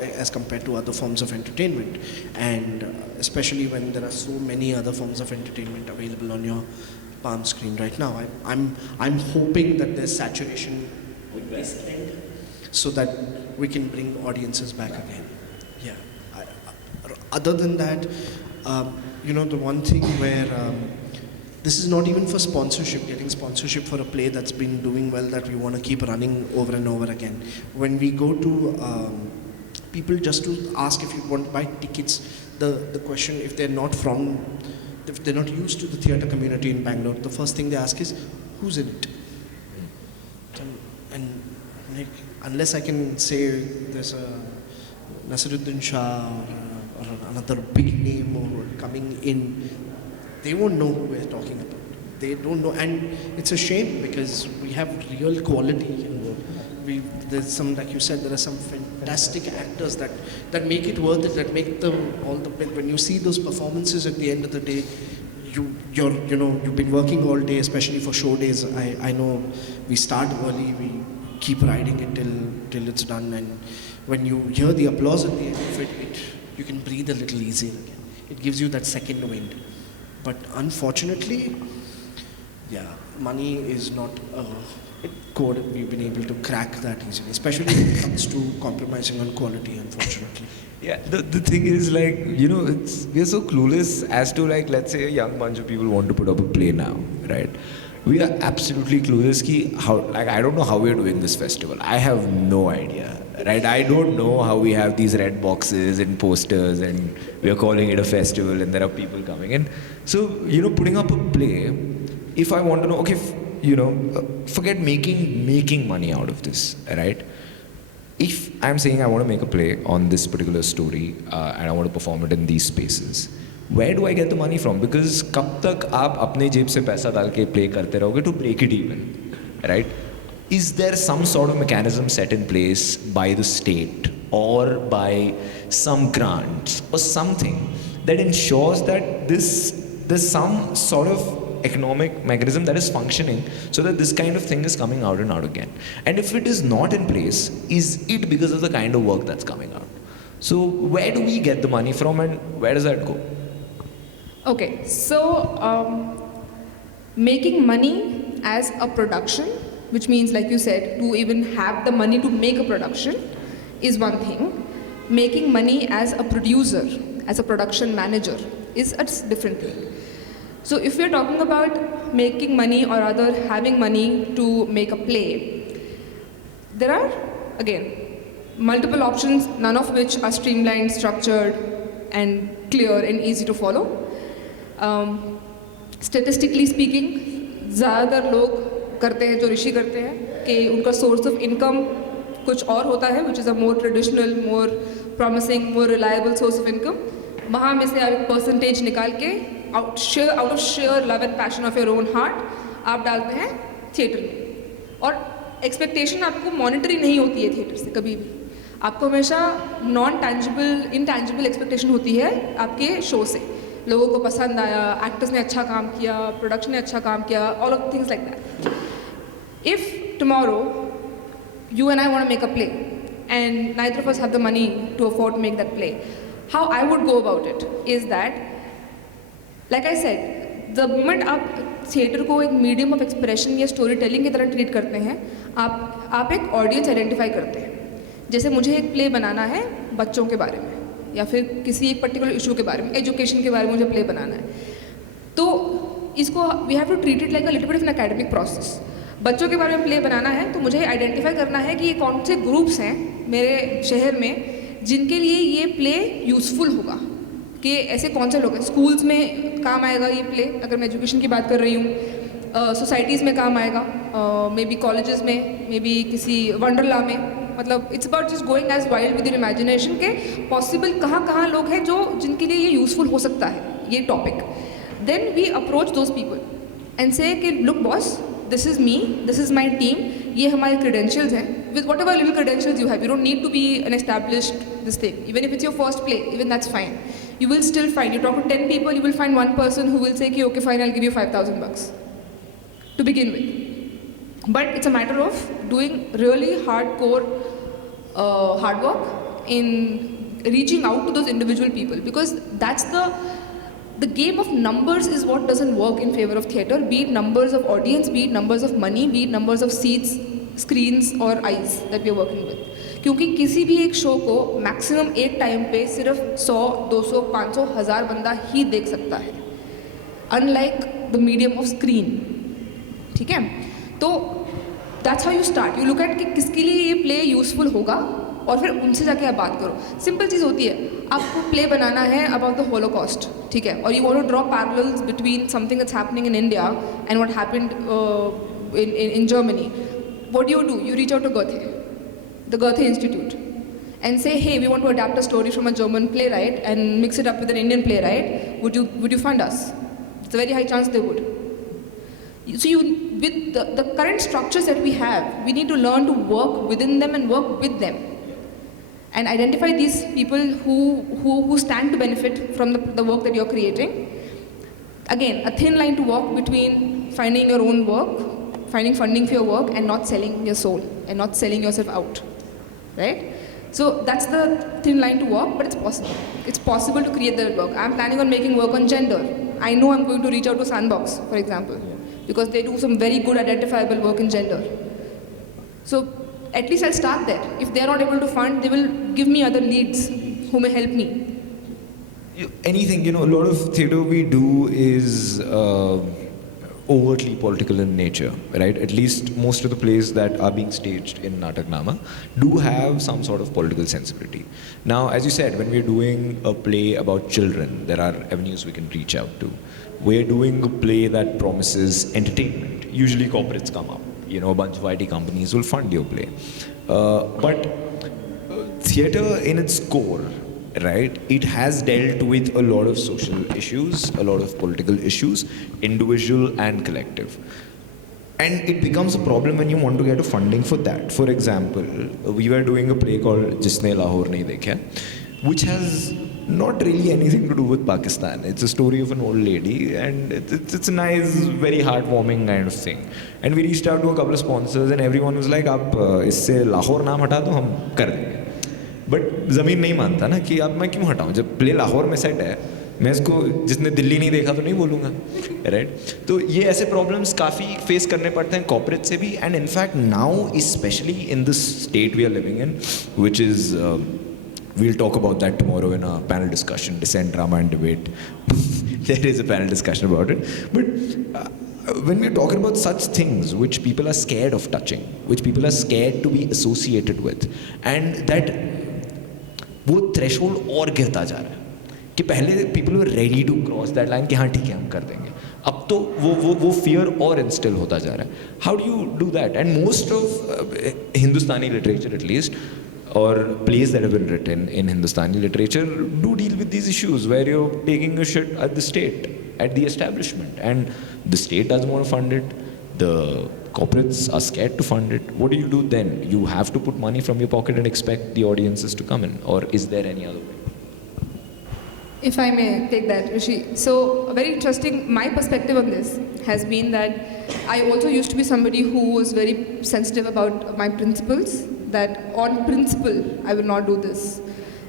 as compared to other forms of entertainment, and especially when there are so many other forms of entertainment available on your palm screen right now. I'm hoping that there's saturation with this end so that we can bring audiences back again. Yeah. Other than that, the one thing where this is not even for sponsorship, getting sponsorship for a play that's been doing well that we want to keep running over and over again. When we go to people just to ask if you want to buy tickets, the question, if they're not used to the theatre community in Bangalore, the first thing they ask is, who's in it? And like, unless I can say there's a Nasiruddin Shah or another big name or coming in, they won't know who we're talking about. They don't know, and it's a shame because we have real quality. There's some, like you said, there are some fantastic actors that make it worth it. That make when you see those performances at the end of the day, you've been working all day, especially for show days. I know we start early, we keep riding it till it's done, and when you hear the applause at the end of it, you can breathe a little easier again. It gives you that second wind. But unfortunately, Yeah, money is not a code we've been able to crack that easily, especially when it comes to compromising on quality, unfortunately. Yeah, the thing is like, you know, we are so clueless as to like, let's say a young bunch of people want to put up a play now, right? We are absolutely clueless ki how, like I don't know how we are doing this festival. I have no idea, right? I don't know how we have these red boxes and posters and we are calling it a festival and there are people coming in. So, you know, putting up a play, if I want to know, okay, you know, forget making money out of this, right? If I'm saying I want to make a play on this particular story and I want to perform it in these spaces, where do I get the money from? Because कब तक आप अपने जेब से पैसा डाल के play करते रहोगे to break it even, right? Is there some sort of mechanism set in place by the state or by some grants or something that ensures that there's some sort of economic mechanism that is functioning so that this kind of thing is coming out and out again? And if it is not in place, is it because of the kind of work that's coming out? So where do we get the money from and where does that go? Okay, so making money as a production, which means, like you said, to even have the money to make a production is one thing. Making money as a producer, as a production manager is a different thing. So if we're talking about making money or rather having money to make a play, there are, again, multiple options, none of which are streamlined, structured, and clear and easy to follow. Statistically speaking, ज़्यादातर लोग करते हैं जो ऋषि करते हैं कि उनका source of income कुछ और होता है, which is a more traditional, more promising, more reliable source of income. वहाँ में से आप एक percentage निकाल के out of sheer love and passion of your own heart आप डालते हैं थिएटर में. और expectation आपको monetary नहीं होती है थिएटर से कभी भी. आपको हमेशा non-tangible, intangible expectation होती है आपके शो से. लोगों को पसंद आया, एक्टर्स ने अच्छा काम किया, प्रोडक्शन ने अच्छा काम किया, all of things like that. If tomorrow you and I want to make a play and neither of us have the money to afford to make that play, how I would go about it is that, like I said, the moment आप theatre को एक medium of expression या story telling की तरह treat करते हैं, आप एक ऑडियंस आइडेंटिफाई करते हैं. जैसे मुझे एक प्ले बनाना है बच्चों के बारे में या फिर किसी एक पर्टिकुलर इशू के बारे में, एजुकेशन के बारे में मुझे प्ले बनाना है, तो इसको we have to treat it like a little bit of an academic process. बच्चों के बारे में प्ले बनाना है तो मुझे आइडेंटिफाई करना है कि ये कौन से ग्रुप्स हैं मेरे शहर में जिनके लिए ये प्ले यूज़फुल होगा, कि ऐसे कौन से लोग हैं. स्कूल्स में काम आएगा ये प्ले अगर मैं एजुकेशन की बात कर रही हूँ, सोसाइटीज़ में काम आएगा, मे बी कॉलेजेस में, मे बी किसी वंडरला में. मतलब it's about just going as wild with your imagination के पॉसिबल कहाँ लोग हैं जो जिनके लिए ये यूज़फुल हो सकता है ये topic. Then we approach those people and say कि look boss, this is me, this is my team, ये हमारे क्रेडेंशियल्स हैं. With whatever little credentials you have, you don't need to be an established this thing. Even if it's your first play, even that's fine. You will still find, you talk to 10 people, you will find one person who will say, okay, fine, I'll give you $5,000 to begin with. But it's a matter of doing really hardcore hard work in reaching out to those individual people, because that's the game of numbers is what doesn't work in favor of theatre, be it numbers of audience, be it numbers of money, be it numbers of seats, screens or eyes that we are working with. क्योंकि किसी भी एक show को maximum एक time पे सिर्फ 100, 200, 500, 1000 बंदा ही देख सकता है, unlike the medium of screen. ठीक है, तो that's how you start. You look at कि किसके लिए ये प्ले यूज़फुल होगा और फिर उनसे जाके आप बात करो. सिंपल चीज़ होती है, आपको प्ले बनाना है अबाउट द होलोकॉस्ट, ठीक है, और you want to draw parallels between something that's happening in India and what happened in Germany. What do you reach out to Goethe, the Goethe Institute, and say, hey, we want to adapt a story from a German playwright and mix it up with an Indian playwright. Would you fund us? It's a very high chance they would. So with the current structures that we have, we need to learn to work within them and work with them, and identify these people who stand to benefit from the work that you're creating. Again, a thin line to walk between finding your own work, finding funding for your work, and not selling your soul and not selling yourself out. Right? So that's the thin line to walk, but it's possible. It's possible to create that work. I'm planning on making work on gender. I know I'm going to reach out to Sandbox, for example. because they do some very good identifiable work in gender. So at least I'll start there. If they're not able to fund, they will give me other leads who may help me. Anything, a lot of theatre we do is overtly political in nature, right? At least most of the plays that are being staged in Natak Nama do have some sort of political sensibility. Now, as you said, when we're doing a play about children, there are avenues we can reach out to. We're doing a play that promises entertainment. Usually corporates come up. A bunch of IT companies will fund your play. But theatre in its core, right, it has dealt with a lot of social issues, a lot of political issues, individual and collective. And it becomes a problem when you want to get a funding for that. For example, we were doing a play called Jisne Lahore Nahi Dekhya, which has not really anything to do with Pakistan. It's a story of an old lady, and it's a nice, very heartwarming kind of thing. And we reached out to a couple of sponsors, and everyone was like, "आप इससे लाहौर नाम हटा दो, हम कर देंगे." But ज़मीन नहीं मानता ना कि अब मैं क्यों हटाऊँ, जब प्ले लाहौर में सेट है, मैं इसको जिसने दिल्ली नहीं देखा तो नहीं बोलूँगा, राइट? तो ये ऐसे प्रॉब्लम्स काफ़ी फेस करने पड़ते हैं कॉर्पोरेट से भी, and in fact now specially in this state we are living in, which is we'll talk about that tomorrow in a panel discussion, dissent, drama and debate. There is a panel discussion about it. But when we're talking about such things which people are scared of touching, which people are scared to be associated with, and that वो threshold और गिरता जा रहा है कि पहले people were ready to cross that line कि हाँ ठीक है हम कर देंगे, अब तो वो fear और instill होता जा रहा है. How do you do that? And most of Hindustani literature at least, or plays that have been written in Hindustani literature, do deal with these issues where you're taking a shit at the state, at the establishment, and the state doesn't want to fund it, the corporates are scared to fund it. What do you do then? You have to put money from your pocket and expect the audiences to come in, or is there any other way? If I may take that, Rishi. So, very interesting, my perspective on this has been that I also used to be somebody who was very sensitive about my principles, that on principle, I will not do this.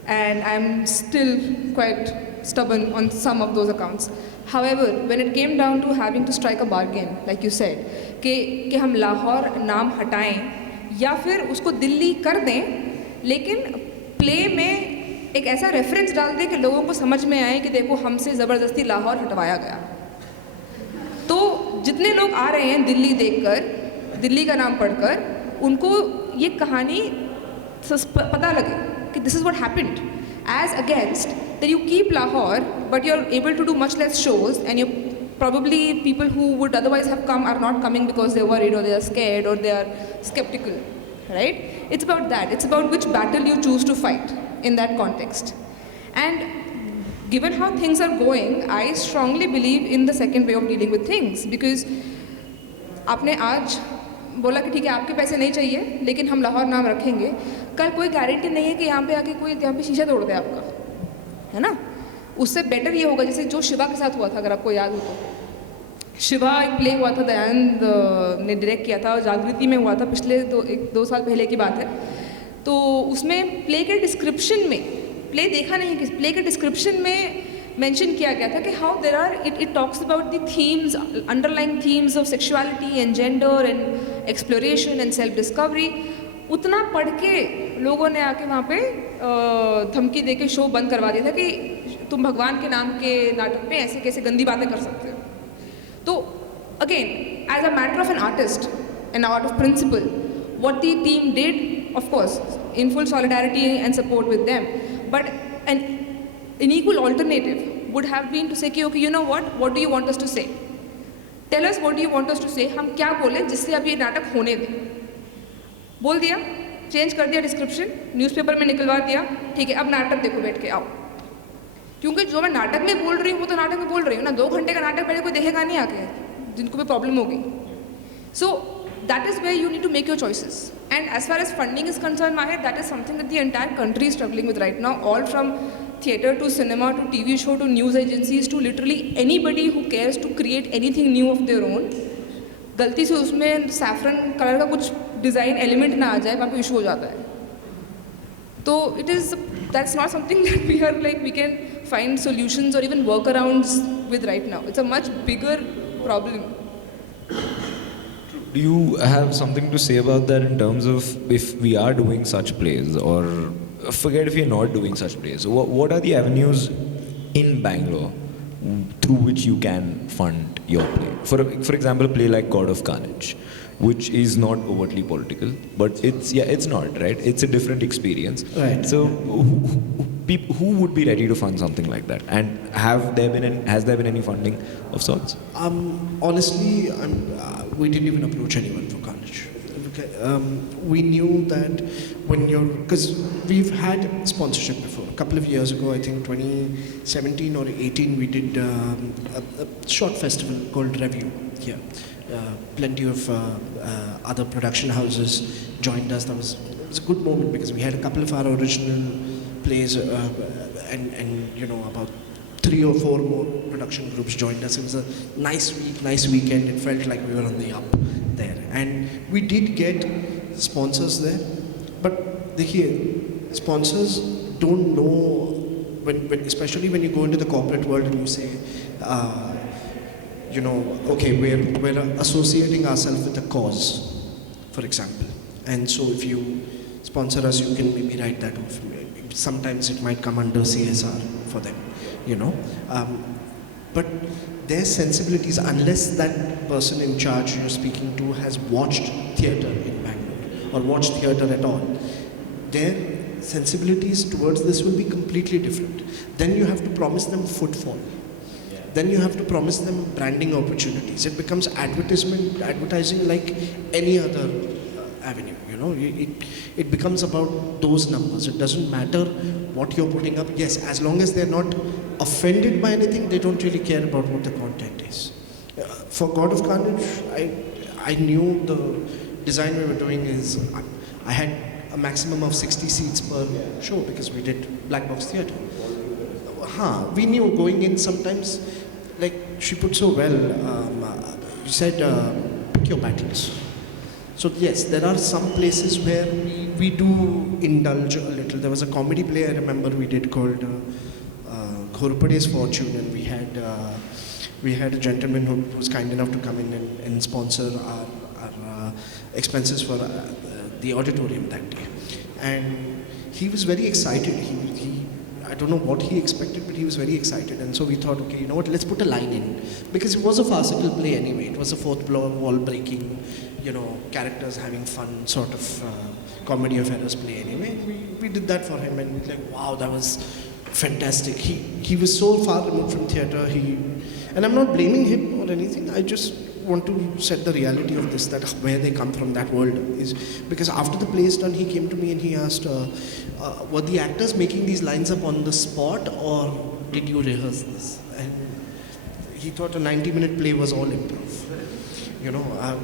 And I'm still quite stubborn on some of those accounts. However, when it came down to having to strike a bargain, like you said, कि हम लाहौर नाम हटाएं या फिर उसको दिल्ली कर दें, लेकिन प्ले में एक ऐसा रेफरेंस डाल दें कि लोगों को समझ में आए कि देखो हमसे ज़बरदस्ती लाहौर हटवाया गया. तो जितने लोग आ रहे हैं दिल्ली देखकर, दिल्ली का नाम पढ़कर, उनको ये कहानी पता लगे कि this is what happened, as against that you keep Lahore but you're able to do much less shows, and you probably people who would otherwise have come are not coming because they're worried or they are scared or they are skeptical, right? It's about that. It's about which battle you choose to fight in that context. And given how things are going, I strongly believe in the second way of dealing with things, because आपने आज बोला कि ठीक है आपके पैसे नहीं चाहिए लेकिन हम लाहौर नाम रखेंगे, कल कोई गारंटी नहीं है कि यहाँ पे आके कोई यहाँ पे शीशा तोड़ दे आपका, है ना? उससे बेटर ये होगा जैसे जो शिवा के साथ हुआ था, अगर आपको याद हो तो. शिवा एक प्ले हुआ था, दयानंद ने डायरेक्ट किया था, जागृति में हुआ था, पिछले 1-2 साल पहले की बात है. तो उसमें प्ले के डिस्क्रिप्शन में, प्ले देखा नहीं कि प्ले के डिस्क्रिप्शन में मेंशन किया गया था कि how there are it talks about the themes, underlying themes of sexuality and gender and exploration and self discovery. उतना पढ़ के लोगों ने आके वहाँ पे धमकी दे के शो बंद करवा दिया था कि तुम भगवान के नाम के नाटक में ऐसे कैसे गंदी बातें कर सकते हो. तो again as a matter of an artist and out of principle, what the team did, of course, in full solidarity and support with them, but an equal alternative would have been to say कि okay, you know what do you want us to say? Tell us what do you want us to say. हम क्या बोलें जिससे अब ये नाटक होने दें. बोल दिया, चेंज कर दिया डिस्क्रिप्शन, न्यूज़पेपर में निकलवा दिया, ठीक है अब नाटक देखो बैठ के आओ. क्योंकि जो मैं नाटक में बोल रही हूँ वो तो नाटक में बोल रही हूँ ना, 2 घंटे का नाटक पहले कोई देखेगा नहीं आके, जिनको भी प्रॉब्लम होगी. So that is where you need to make your choices. And as far as funding is concerned, Maahir, that is something that the entire country is struggling with right now, all from theatre to cinema to TV show to news agencies to literally anybody who cares to create anything new of their own. गलती से उसमें saffron colour का कुछ design element ना आ जाए, वहाँ पे issue हो जाता है. तो that's not something that we can find solutions or even workarounds with right now. It's a much bigger problem. do you have something to say about that in terms of if we are doing such plays, or forget if we are not doing such plays, what are the avenues in Bangalore through which you can fund your play? For example, a play like God of Carnage, which is not overtly political, but it's not, right? It's a different experience. Right. So who would be ready to fund something like that? And has there been any funding of sorts? Honestly, we didn't even approach anyone for Carnage. We knew that because we've had sponsorship before. A couple of years ago, I think 2017 or 18, we did a short festival called Review here. Plenty of other production houses joined us. It was a good moment because we had a couple of our original plays and about 3 or 4 more production groups joined us. It was a nice weekend. It felt like we were on the up there. And we did get sponsors there, but sponsors don't know, especially when you go into the corporate world and you say, okay, we're associating ourselves with a cause, for example. And so if you sponsor us, you can maybe write that off. Sometimes it might come under CSR for them, But their sensibilities, unless that person in charge you're speaking to has watched theatre in Bangalore or watched theatre at all, their sensibilities towards this will be completely different. Then you have to promise them footfall. Then you have to promise them branding opportunities. It becomes advertising like any other avenue, It becomes about those numbers. It doesn't matter what you're putting up. Yes, as long as they're not offended by anything, they don't really care about what the content is. For God of Carnage, I knew the design we were doing is, I had a maximum of 60 seats per show because we did black box theatre. We knew going in sometimes, like she put so well, you said, pick your battles. So yes, there are some places where we do indulge a little. There was a comedy play I remember we did called Ghorpade's Fortune, and we had a gentleman who was kind enough to come in and sponsor our expenses for the auditorium that day. And he was very excited. I don't know what he expected, but he was very excited. And so we thought, okay, you know what, let's put a line in. Because it was a farcical play anyway. It was a fourth wall breaking, characters having fun sort of comedy of errors play anyway. And we did that for him, and we were like, wow, that was fantastic. He was so far removed from theatre. And I'm not blaming him or anything. I just want to set the reality of this, that where they come from, that world is. Because after the play is done, he came to me and he asked, were the actors making these lines up on the spot, or did you rehearse this? And he thought a 90-minute play was all improv.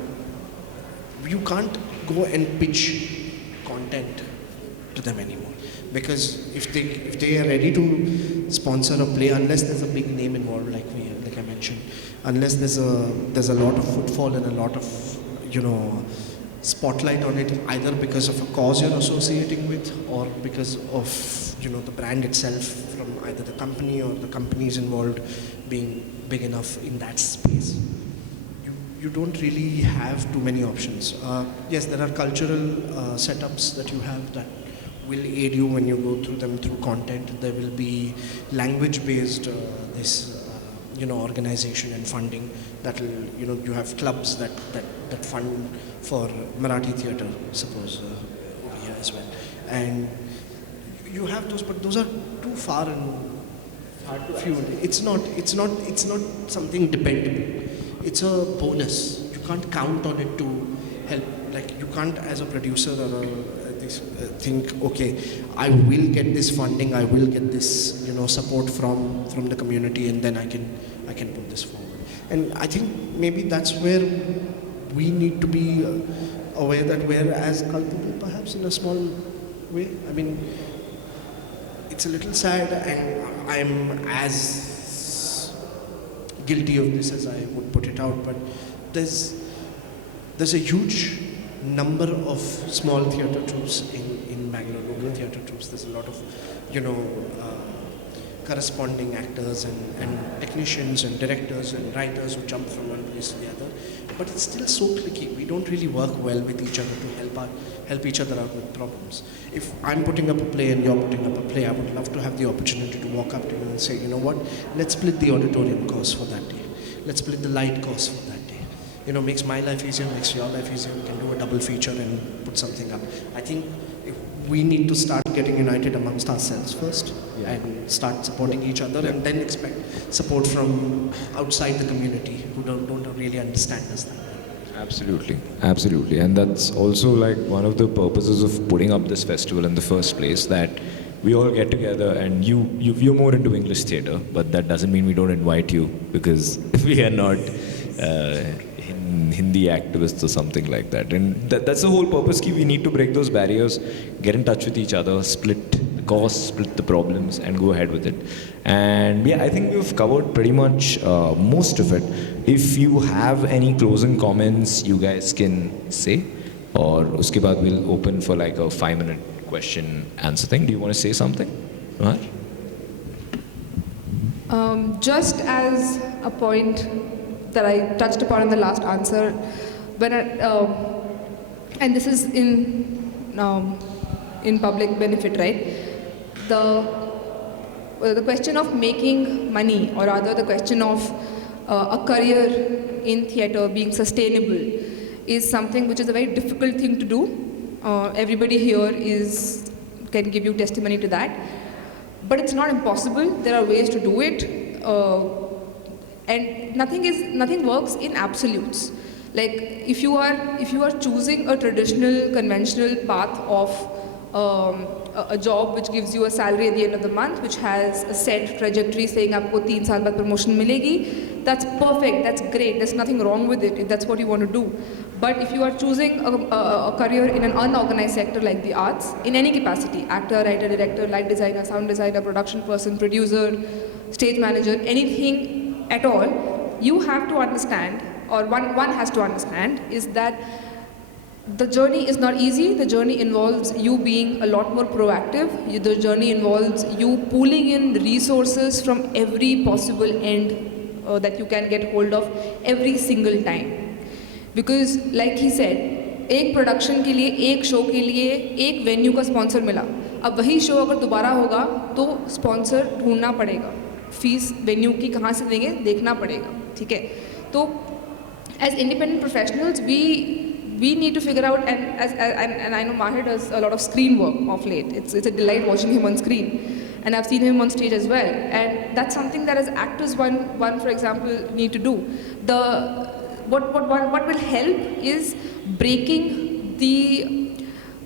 You can't go and pitch content to them anymore, because if they are ready to sponsor a play, unless there's a big name involved, like I mentioned, unless there's a lot of footfall and a lot of spotlight on it, either because of a cause you're associating with, or because of the brand itself from either the company or the companies involved being big enough in that space, you don't really have too many options. Yes, there are cultural setups that you have that will aid you when you go through them through content. There will be language-based organization and funding that will, you have clubs that fund for Marathi theatre, suppose, over here as well. And you have those, but those are too far and few. It's not something dependable. It's a bonus. You can't count on it to help. Like, you can't, as a producer or think, okay, I will get this funding, I will get this, support from the community, and then I can put this forward. And I think maybe that's where we need to be aware that we're as culpable, perhaps, in a small way. I mean, it's a little sad, and I'm as guilty of this as I would put it out, but there's a huge number of small theatre troupes in Bangalore, local theatre troupes. There's a lot of, corresponding actors and technicians and directors and writers who jump from one place voice to the other. But it's still so tricky. We don't really work well with each other to help each other out with problems. If I'm putting up a play and you're putting up a play, I would love to have the opportunity to walk up to you and say, you know what, let's split the auditorium cost for that day. Let's split the light cost for that day. You know, makes my life easier, makes your life easier. We can do a double feature and put something up. I think we need to start getting united amongst ourselves first and start supporting each other and then expect support from outside the community who don't really understand us that well. Absolutely. And that's also like one of the purposes of putting up this festival in the first place, that we all get together, and you're more into English theatre, but that doesn't mean we don't invite you, because we are not Hindi activists or something like that. And that's the whole purpose, we need to break those barriers, get in touch with each other, split the costs, split the problems, and go ahead with it. And yeah, I think we've covered pretty much most of it. If you have any closing comments, you guys can say, or uske baad we'll open for like a 5-minute question answer thing. Do you want to say something, Nuhar? Just as a point that I touched upon in the last answer, when and this is in public benefit, right? The question of making money, or rather the question of a career in theatre being sustainable, is something which is a very difficult thing to do. Everybody here can give you testimony to that. But it's not impossible. There are ways to do it. And nothing works in absolutes. Like if you are choosing a traditional, conventional path of a job which gives you a salary at the end of the month, which has a set trajectory saying aapko 3 saal baad promotion milegi, that's perfect, that's great, there's nothing wrong with it if that's what you want to do. But if you are choosing a career in an unorganized sector like the arts, in any capacity, actor, writer, director, light designer, sound designer, production person, producer, stage manager, anything at all, you have to understand, or one has to understand, is that the journey is not easy. The journey involves you being a lot more proactive. The journey involves you pulling in resources from every possible end that you can get hold of every single time. Because like he said, एक production के लिए, एक show के लिए, एक venue का sponsor मिला. अब वही शो अगर दोबारा होगा तो स्पॉन्सर ढूंढना पड़ेगा. फीस वेन्यू की कहाँ से देंगे देखना पड़ेगा. ठीक है. तो as independent professionals, we need to figure out, and I know Maahir does a lot of screen work of late. It's a delight watching him on screen, and I've seen him on stage as well. And that's something that as actors, one for example, need to do. What will help is breaking the,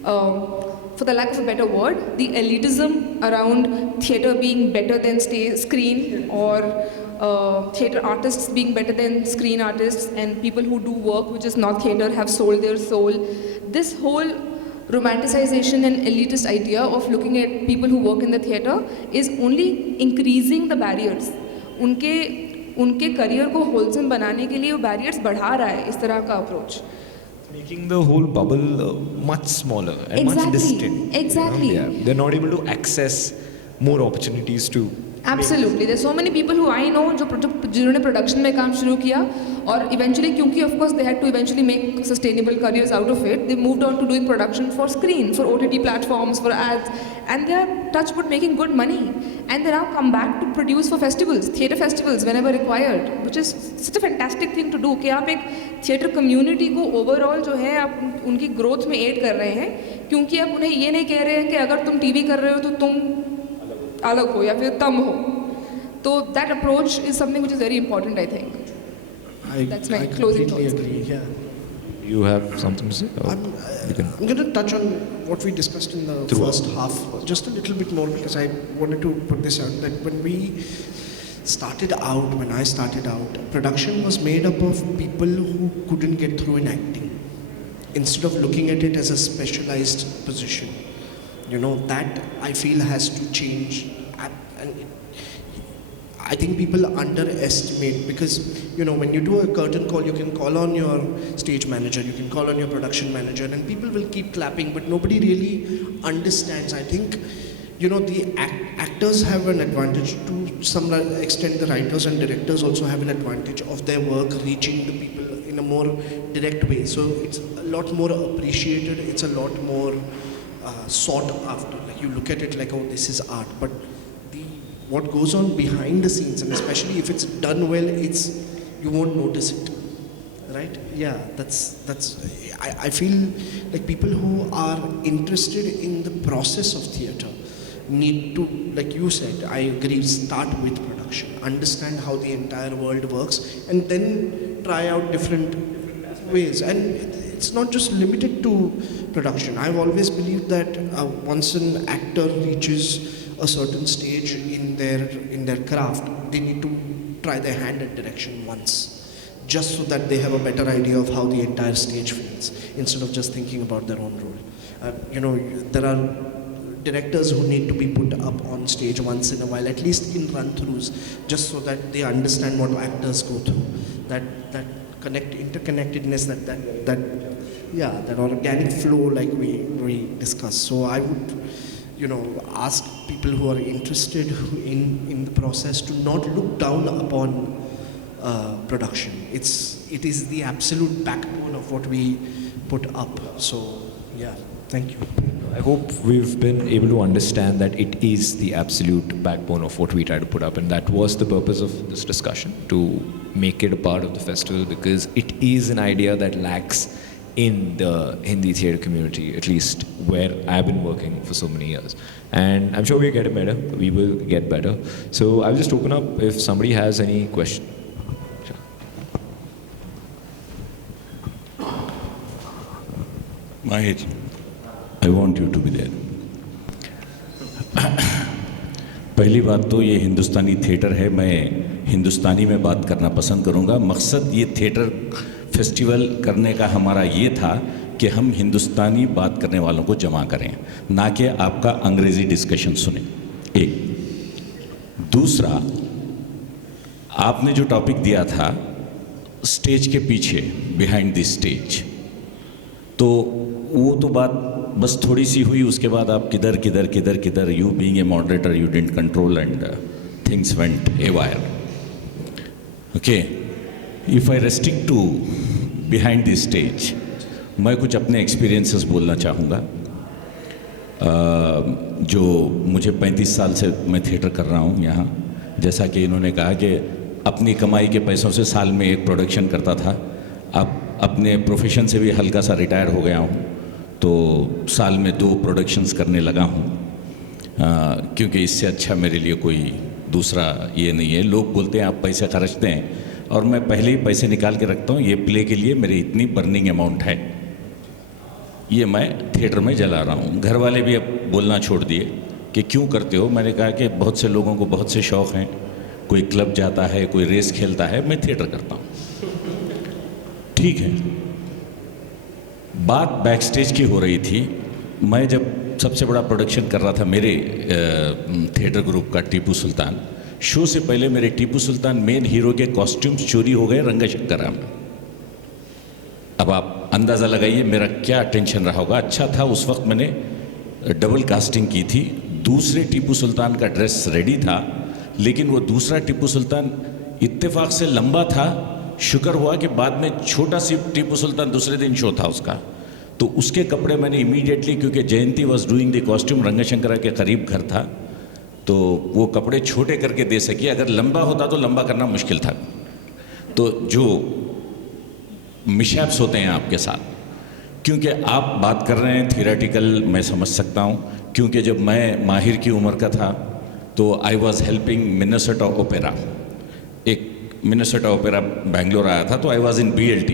for the lack of a better word, the elitism around theatre being better than screen, or theatre artists being better than screen artists, and people who do work which is not theatre have sold their soul. This whole romanticization and elitist idea of looking at people who work in the theatre is only increasing the barriers. उनके career को wholesome बनाने के लिए वो barriers बढ़ा रहा है इस तरह का approach. Making the whole bubble much smaller and much distant. Exactly. You know? Yeah. They're not able to access more opportunities to. Absolutely. There's so many people who I know जिन्होंने production में काम शुरू किया और eventually क्योंकि of course they had to eventually make sustainable careers out of it, they moved on to doing production for screen, for OTT platforms, for ads, and they are touch wood making good money, and they now come back to produce for festivals, theatre festivals whenever required, which is such a fantastic thing to do कि आप एक theatre community को overall जो है आप उनकी growth में aid कर रहे हैं, क्योंकि आप उन्हें ये नहीं कह रहे हैं कि अगर तुम TV कर रहे हो तो तुम अलग हो या फिर तम हो. तो that approach is something which is very important, I think. That's my closing thoughts. Agree, yeah. You have something to say? I'm going to touch on what we discussed in the first half, just a little bit more, because I wanted to put this out, that when I started out, production was made up of people who couldn't get through in acting. Instead of looking at it as a specialized position. You know, that I feel has to change. And I think people underestimate, because, you know, when you do a curtain call, you can call on your stage manager, you can call on your production manager, and people will keep clapping, but nobody really understands. I think the actors have an advantage. To some extent, the writers and directors also have an advantage of their work reaching the people in a more direct way. So it's a lot more appreciated. It's a lot more sought after. Like you look at it like, oh, this is art. But what goes on behind the scenes, and especially if it's done well, you won't notice it. Right? Yeah, I feel like people who are interested in the process of theatre need to, like you said, I agree, start with production, understand how the entire world works, and then try out different ways. And it's not just limited to production. I've always believed that once an actor reaches a certain stage in their craft, they need to try their hand at direction once, just so that they have a better idea of how the entire stage feels, instead of just thinking about their own role. There are directors who need to be put up on stage once in a while, at least in run-throughs, just so that they understand what actors go through. That interconnectedness, that organic flow, like we discussed. So I would, ask people who are interested in the process to not look down upon production. It is the absolute backbone of what we put up. So yeah, thank you. I hope we've been able to understand that it is the absolute backbone of what we try to put up, and that was the purpose of this discussion, to make it a part of the festival, because it is an idea that lacks in the Hindi theatre community, at least where I've been working for so many years. And I'm sure we're getting better. We will get better. So I'll just open up if somebody has any question. Maahir, I want you to be there. पहली बात तो ये हिंदुस्तानी theatre है, मैं हिंदुस्तानी में बात करना पसंद करूँगा। मकसद ये थिएटर फेस्टिवल करने का हमारा ये था कि हम हिंदुस्तानी बात करने वालों को जमा करें, ना कि आपका अंग्रेज़ी डिस्कशन सुने। एक दूसरा, आपने जो टॉपिक दिया था स्टेज के पीछे, बिहाइंड द स्टेज, तो वो तो बात बस थोड़ी सी हुई, उसके बाद आप किधर you being a moderator you didn't control and things went haywire. Okay, if I restrict to behind the stage, मैं कुछ अपने एक्सपीरियंसेस बोलना चाहूँगा। जो मुझे 35 साल से मैं थिएटर कर रहा हूँ यहाँ, जैसा कि इन्होंने कहा कि अपनी कमाई के पैसों से साल में एक प्रोडक्शन करता था। अब अपने प्रोफेशन से भी हल्का सा रिटायर हो गया हूँ, तो साल में 2 प्रोडक्शंस करने लगा हूँ, क्योंकि इससे अच्छा मेरे लिए कोई दूसरा ये नहीं है। लोग बोलते हैं आप पैसे खर्चते हैं, और मैं पहले ही पैसे निकाल के रखता हूँ, ये प्ले के लिए मेरी इतनी बर्निंग अमाउंट है, ये मैं थिएटर में जला रहा हूँ। घर वाले भी अब बोलना छोड़ दिए कि क्यों करते हो। मैंने कहा कि बहुत से लोगों को बहुत से शौक़ हैं, कोई क्लब जाता है, कोई रेस खेलता है, मैं थिएटर करता हूँ। ठीक है, बात बैक स्टेज की हो रही थी। मैं जब सबसे बड़ा प्रोडक्शन कर रहा था मेरे थिएटर ग्रुप का, टीपू सुल्तान, शो से पहले मेरे टीपू सुल्तान मेन हीरो के कॉस्ट्यूम्स चोरी हो गए रंगशंकरा में। अब आप अंदाज़ा लगाइए मेरा क्या टेंशन रहा होगा। अच्छा था उस वक्त मैंने डबल कास्टिंग की थी, दूसरे टीपू सुल्तान का ड्रेस रेडी था, लेकिन वो दूसरा टीपू सुल्तान इत्तेफाक से लंबा था। शुक्र हुआ कि बाद में छोटा सी टीपू सुल्तान दूसरे दिन शो था उसका, तो उसके कपड़े मैंने इमीडिएटली, क्योंकि जयंती वॉज डूइंग द कॉस्ट्यूम, रंगशंकरा के करीब घर था, तो वो कपड़े छोटे करके दे सकी। अगर लंबा होता तो लंबा करना मुश्किल था। तो जो मिशैप्स होते हैं आपके साथ, क्योंकि आप बात कर रहे हैं थियोरेटिकल, मैं समझ सकता हूँ, क्योंकि जब मैं माहिर की उम्र का था तो I was helping Minnesota opera. एक मिनेसोटा ओपेरा बैंगलोर आया था, तो आई वॉज इन BLT।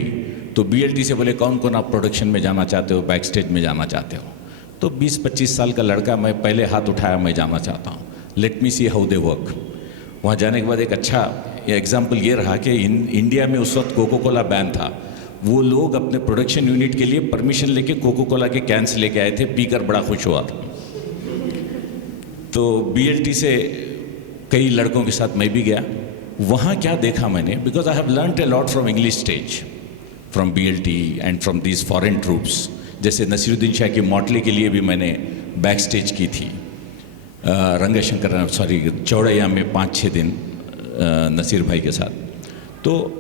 तो BLT से बोले कौन कौन आप प्रोडक्शन में जाना चाहते हो, बैक स्टेज में जाना चाहते हो। तो 20-25 साल का लड़का, मैं पहले हाथ उठाया, मैं जाना चाहता हूँ, let me see how they work. वहाँ जाने के बाद एक अच्छा एग्जाम्पल ये रहा कि इंडिया में उस वक्त कोको कोला बैन था। वो लोग अपने प्रोडक्शन यूनिट के लिए परमिशन लेके कोको कोला के कैंस लेके आए थे, पीकर बड़ा खुश हुआ था। तो BLT से कई लड़कों के साथ मैं भी गया। वहाँ क्या देखा मैंने, because I have learned a lot from English stage, from BLT and from these foreign troops. जैसे नसीरुद्दीन शाह की मॉटली के लिए भी मैंने बैक स्टेज की थी। रंगशंकर सॉरी चौड़ैया में 5-6 दिन नसीर भाई के साथ। तो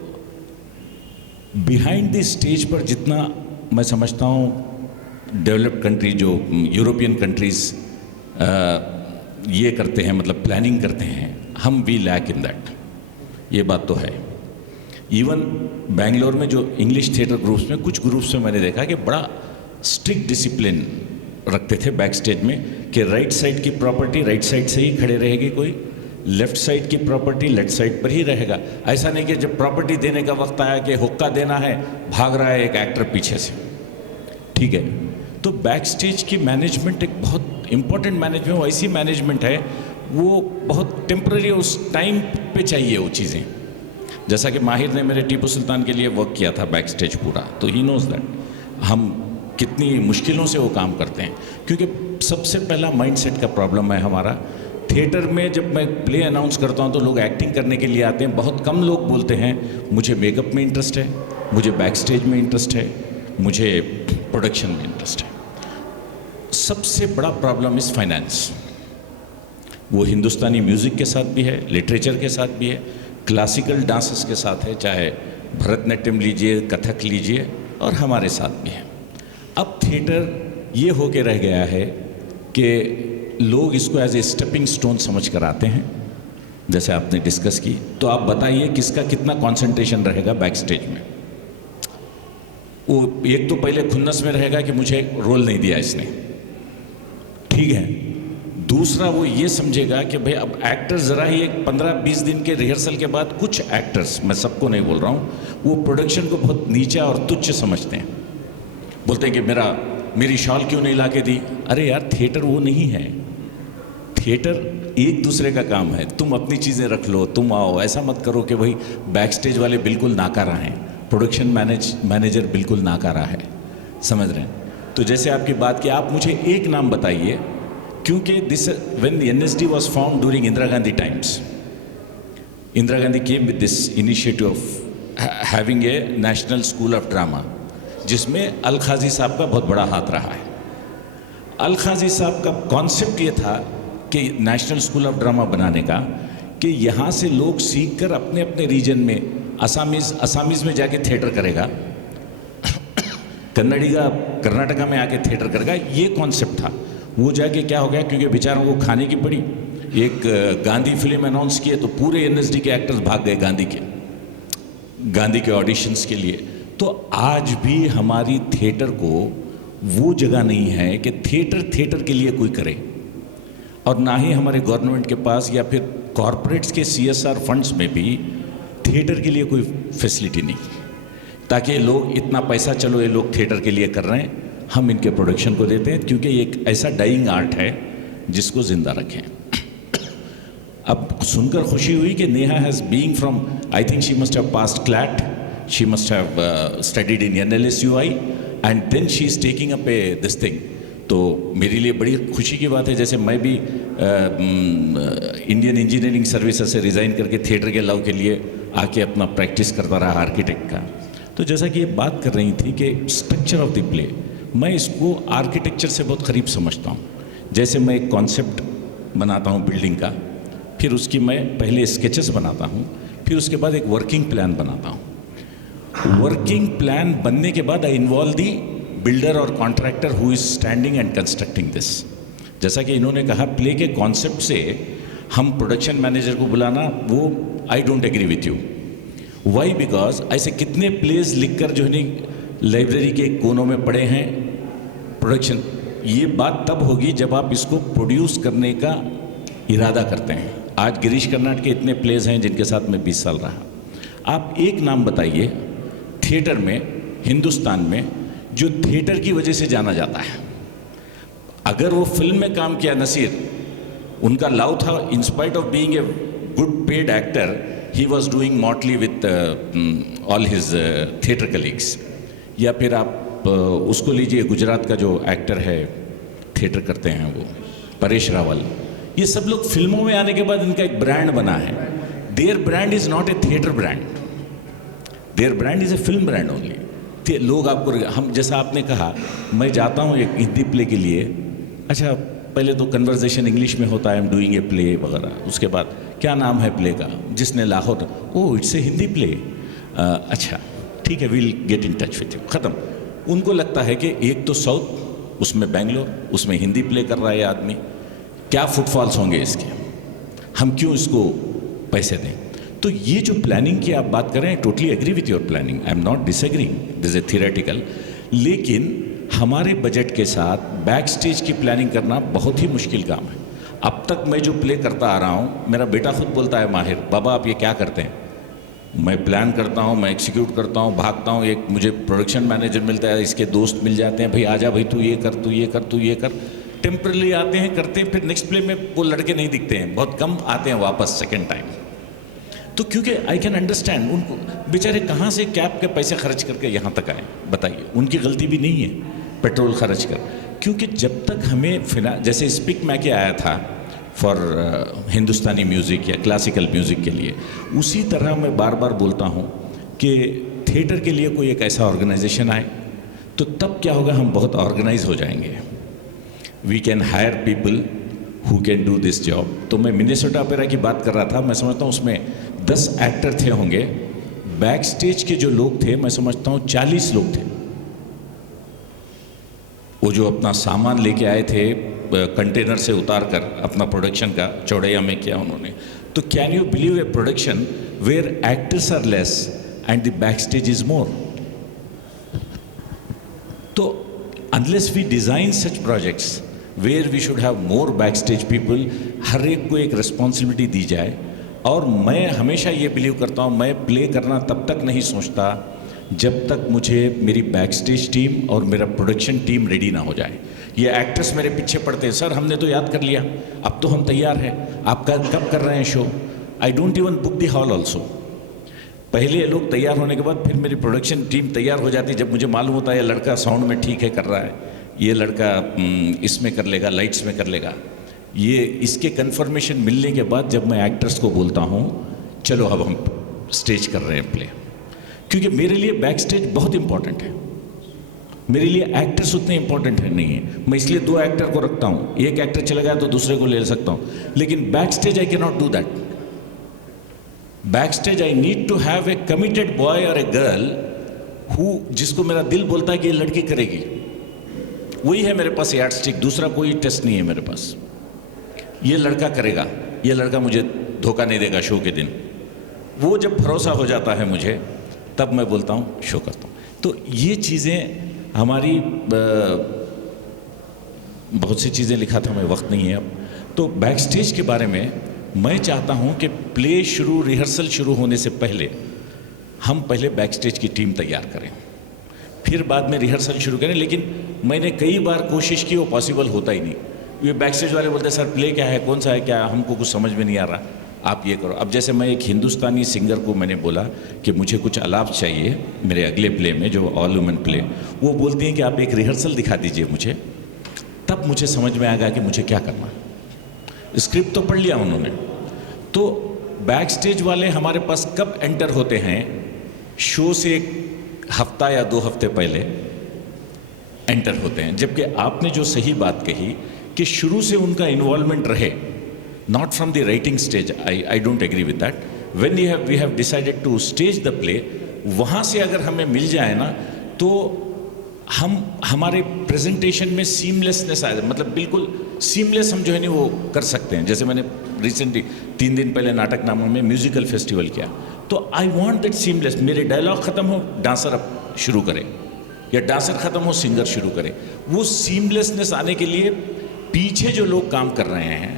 बिहाइंड द स्टेज पर जितना मैं समझता हूँ डेवलप्ड कंट्री जो यूरोपियन कंट्रीज़ ये करते हैं, मतलब प्लानिंग करते हैं, हम वी लैक इन दैट, ये बात तो है। इवन बैंगलोर में जो इंग्लिश थिएटर ग्रुप्स में कुछ ग्रुप्स में मैंने देखा कि बड़ा स्ट्रिक्ट डिसिप्लिन रखते थे बैक स्टेज में कि राइट साइड की प्रॉपर्टी राइट साइड से ही खड़े रहेगी, कोई लेफ्ट साइड की प्रॉपर्टी लेफ्ट साइड पर ही रहेगा। ऐसा नहीं कि जब प्रॉपर्टी देने का वक्त आया कि हुक्का देना है, भाग रहा है एक एक्टर पीछे से, ठीक है। तो बैक स्टेज की मैनेजमेंट एक बहुत इंपॉर्टेंट मैनेजमेंट, ऐसी मैनेजमेंट है वो बहुत टेम्पररी उस टाइम पे चाहिए वो चीज़ें। जैसा कि माहिर ने मेरे टीपू सुल्तान के लिए वर्क किया था बैक स्टेज पूरा, तो ही नोज दैट हम कितनी मुश्किलों से वो काम करते हैं। क्योंकि सबसे पहला माइंडसेट का प्रॉब्लम है हमारा। थिएटर में जब मैं प्ले अनाउंस करता हूँ तो लोग एक्टिंग करने के लिए आते हैं, बहुत कम लोग बोलते हैं मुझे मेकअप में इंटरेस्ट है, मुझे बैक स्टेज में इंटरेस्ट है, मुझे प्रोडक्शन में इंटरेस्ट है। सबसे बड़ा प्रॉब्लम इस फाइनेंस, वो हिंदुस्तानी म्यूज़िक के साथ भी है, लिटरेचर के साथ भी है, क्लासिकल डांसेस के साथ है, चाहे भरतनाट्यम लीजिए, कथक लीजिए, और हमारे साथ भी है। अब थिएटर ये हो के रह गया है कि लोग इसको एज ए स्टेपिंग स्टोन समझ कर आते हैं, जैसे आपने डिस्कस की। तो आप बताइए किसका कितना कंसंट्रेशन रहेगा बैक स्टेज में। वो एक तो पहले खुन्नस में रहेगा कि मुझे रोल नहीं दिया इसने, ठीक है। दूसरा वो ये समझेगा कि भाई अब एक्टर ज़रा ही एक 15-20 दिन के रिहर्सल के बाद कुछ एक्टर्स, मैं सबको नहीं बोल रहा हूँ, वो प्रोडक्शन को बहुत नीचा और तुच्छ समझते हैं। बोलते हैं कि मेरी शॉल क्यों नहीं ला के दी। अरे यार, थिएटर वो नहीं है। थिएटर एक दूसरे का काम है। तुम अपनी चीज़ें रख लो, तुम आओ, ऐसा मत करो कि भाई बैक स्टेज वाले बिल्कुल नाकारा हैं, प्रोडक्शन मैनेजर बिल्कुल नाकारा है, समझ रहे हैं। तो जैसे आपकी बात की, आप मुझे एक नाम बताइए, क्योंकि this when NSD was found during Indira Gandhi times, Indira Gandhi came with this initiative of having a national school of drama, जिसमें अल खाजी साहब का बहुत बड़ा हाथ रहा है। अल खाजी साहब का कॉन्सेप्ट ये था कि नेशनल स्कूल ऑफ ड्रामा बनाने का, कि यहाँ से लोग सीखकर अपने अपने रीजन में असामीज़ में जाके थिएटर करेगा, कन्नड़ी का कर्नाटका में आके थिएटर करेगा, ये कॉन्सेप्ट था। वो जाके क्या हो गया, क्योंकि बेचारों को खाने की पड़ी, एक गांधी फिल्म अनाउंस किए तो पूरे NSD के एक्टर्स भाग गए गांधी के ऑडिशंस के लिए। तो आज भी हमारी थिएटर को वो जगह नहीं है कि थिएटर के लिए कोई करे, और ना ही हमारे गवर्नमेंट के पास या फिर कॉरपोरेट्स के CSR फंड्स में भी थिएटर के लिए कोई फैसिलिटी नहीं, ताकि लोग इतना पैसा, चलो ये लोग थिएटर के लिए कर रहे हैं, हम इनके प्रोडक्शन को देते हैं, क्योंकि ये एक ऐसा डाइंग आर्ट है जिसको जिंदा रखें। अब सुनकर खुशी हुई कि Neha has being from, I think she must have passed CLAT, she must have studied in NLSUI and then she is taking up this thing। तो मेरे लिए बड़ी खुशी की बात है। जैसे मैं भी इंडियन इंजीनियरिंग सर्विसेज से रिज़ाइन करके थिएटर के लव के लिए आके अपना प्रैक्टिस करता रहा आर्किटेक्ट का। तो जैसा कि ये बात कर रही थी कि स्ट्रक्चर ऑफ द प्ले, मैं इसको आर्किटेक्चर से बहुत करीब समझता हूँ। जैसे मैं एक कॉन्सेप्ट बनाता हूँ बिल्डिंग का, फिर उसकी मैं पहले स्केचेस बनाता हूँ, फिर उसके बाद एक वर्किंग प्लान बनाता हूँ। वर्किंग प्लान बनने के बाद आई इन्वॉल्व दी बिल्डर और contractor who is standing and constructing this. जैसा कि इन्होंने कहा, प्ले के कॉन्सेप्ट से हम प्रोडक्शन मैनेजर को बुलाना, वो I don't agree with you. Why? Because ऐसे कितने प्लेज लिखकर जो है लाइब्रेरी के कोनों में पड़े हैं प्रोडक्शन। ये बात तब होगी जब आप इसको प्रोड्यूस करने का इरादा करते हैं। आज गिरीश कर्नाड के इतने प्लेज हैं जिनके साथ मैं 20 साल रहा। आप एक नाम बताइए थिएटर में, हिंदुस्तान में, जो थिएटर की वजह से जाना जाता है। अगर वो फिल्म में काम किया, नसीर, उनका लव था, in spite of being a good paid actor, he was doing mostly with all his theatre colleagues. या फिर आप उसको लीजिए, गुजरात का जो एक्टर है, थिएटर करते हैं वो, परेश रावल। ये सब लोग फिल्मों में आने के बाद इनका एक ब्रांड बना है। Their brand is not A theatre brand, their brand is a film brand only. लोग आपको, हम जैसा आपने कहा, मैं जाता हूँ एक हिंदी प्ले के लिए, अच्छा पहले तो कन्वर्जेशन इंग्लिश में होता है, I am doing a play वगैरह, उसके बाद क्या नाम है प्ले का, जिसने Lahore, oh it's a Hindi play, अच्छा ठीक है, will get in touch with you, ख़त्म। उनको लगता है कि एक तो साउथ, उसमें बेंगलोर, उसमें हिंदी प्ले कर रहा है आदमी, क्या फुटफॉल्स होंगे इसके, हम क्यों इसको पैसे दें। तो ये जो प्लानिंग की आप बात कर रहे हैं, totally agree with your planning, I am not disagreeing, this is theoretical, लेकिन हमारे बजट के साथ बैक स्टेज की प्लानिंग करना बहुत ही मुश्किल काम है। अब तक मैं जो प्ले करता आ रहा हूँ, मेरा बेटा खुद बोलता है, माहिर बाबा आप ये क्या करते हैं, मैं प्लान करता हूँ, मैं एग्जीक्यूट करता हूँ, भागता हूँ, एक मुझे प्रोडक्शन मैनेजर मिलता है, इसके दोस्त मिल जाते हैं, भाई आजा भाई तू ये कर, तू ये कर, तू ये कर, टेम्परली आते हैं, करते हैं, फिर नेक्स्ट प्ले में वो लड़के नहीं दिखते हैं, बहुत कम आते हैं वापस सेकेंड टाइम। तो क्योंकि आई कैन अंडरस्टैंड, उनको बेचारे कहाँ से कैब के पैसे खर्च करके यहाँ तक आए, बताइए, उनकी गलती भी नहीं है पेट्रोल खर्च कर, क्योंकि जब तक हमें जैसे स्पीक मैके आया था फॉर हिंदुस्तानी म्यूज़िक या क्लासिकल म्यूज़िक के लिए, उसी तरह मैं बार बार बोलता हूँ कि थिएटर के लिए कोई एक ऐसा ऑर्गेनाइजेशन आए तो तब क्या होगा, हम बहुत ऑर्गेनाइज हो जाएंगे, we can hire people who can do this job. तो मैं मिनेसोटा ओपेरा की बात कर रहा था, मैं समझता हूँ उसमें 10 एक्टर थे होंगे, बैक स्टेज के जो लोग थे मैं समझता हूँ 40 लोग थे। वो जो अपना सामान लेके आए थे कंटेनर से उतार कर अपना प्रोडक्शन का चौड़ैया में किया उन्होंने। तो can you believe a production where actors are less and the back stage is more. तो unless we design such projects where we should have more back stage people, हर एक को एक रिस्पॉन्सिबिलिटी दी जाए। और मैं हमेशा ये बिलीव करता हूँ, मैं प्ले करना तब तक नहीं सोचता जब तक मुझे मेरी बैक स्टेज टीम और मेरा प्रोडक्शन टीम रेडी ना हो जाए। ये एक्टर्स मेरे पीछे पड़ते हैं, सर हमने तो याद कर लिया, अब तो हम तैयार हैं, आप कब कर रहे हैं show, I don't even book the hall also. पहले ये लोग तैयार होने के बाद फिर मेरी प्रोडक्शन टीम तैयार हो जाती है, जब मुझे मालूम होता है ये लड़का साउंड में ठीक है कर रहा है, ये लड़का इसमें कर लेगा, लाइट्स में कर लेगा, ये इसके कन्फर्मेशन मिलने के बाद जब मैं एक्टर्स को बोलता हूँ चलो अब हम स्टेज कर रहे हैं प्ले। क्योंकि मेरे लिए बैक स्टेज बहुत इंपॉर्टेंट है, मेरे लिए एक्टर्स उतने इंपॉर्टेंट है नहीं है। मैं इसलिए 2 एक्टर को रखता हूँ, एक एक्टर चला गया तो दूसरे को ले सकता हूँ, लेकिन back stage I can not do that. Back stage I need to have a committed boy और ए गर्ल हु, जिसको मेरा दिल बोलता है कि ये लड़की करेगी, वही है मेरे पास यार्ड स्टिक, दूसरा कोई टेस्ट नहीं है मेरे पास। ये लड़का करेगा, ये लड़का मुझे धोखा नहीं देगा शो के दिन। वो जब भरोसा हो जाता है मुझे, तब मैं बोलता हूँ शो करता हूँ। तो ये चीज़ें हमारी, बहुत सी चीज़ें लिखा था मैं, वक्त नहीं है अब। तो बैक स्टेज के बारे में मैं चाहता हूँ कि प्ले शुरू, रिहर्सल शुरू होने से पहले हम पहले बैक स्टेज की टीम तैयार करें, फिर बाद में रिहर्सल शुरू करें। लेकिन मैंने कई बार कोशिश की, वो पॉसिबल होता ही नहीं। ये बैक स्टेज वाले बोलते हैं सर प्ले क्या है, कौन सा है, क्या हमको कुछ समझ में नहीं आ रहा, आप ये करो। अब जैसे मैं एक हिंदुस्तानी सिंगर को मैंने बोला कि मुझे कुछ आलाप चाहिए मेरे अगले प्ले में, जो ऑल वुमेन प्ले, वो बोलती हैं कि आप एक रिहर्सल दिखा दीजिए मुझे, तब मुझे समझ में आएगा कि मुझे क्या करना। स्क्रिप्ट तो पढ़ लिया उन्होंने। तो बैक स्टेज वाले हमारे पास कब एंटर होते हैं, शो से 1 हफ्ता या 2 हफ्ते पहले एंटर होते हैं। जबकि आपने जो सही बात कही कि शुरू से उनका इन्वॉल्वमेंट रहे, not from the writing stage, I don't agree with that. When we have decided to stage the play, वहाँ से अगर हमें मिल जाए ना, तो हम हमारे प्रेजेंटेशन में सीमलेसनेस आ जाए, मतलब बिल्कुल सीमलेस हम जो है नहीं वो कर सकते हैं। जैसे मैंने रिसेंटली 3 दिन पहले नाटक नामा में म्यूजिकल फेस्टिवल किया, तो आई वॉन्ट दैट सीमलेस, मेरे डायलॉग ख़त्म हो डांसर अब शुरू करे, या डांसर ख़त्म हो सिंगर शुरू करे। वो सीमलेसनेस आने के लिए पीछे जो लोग काम कर रहे हैं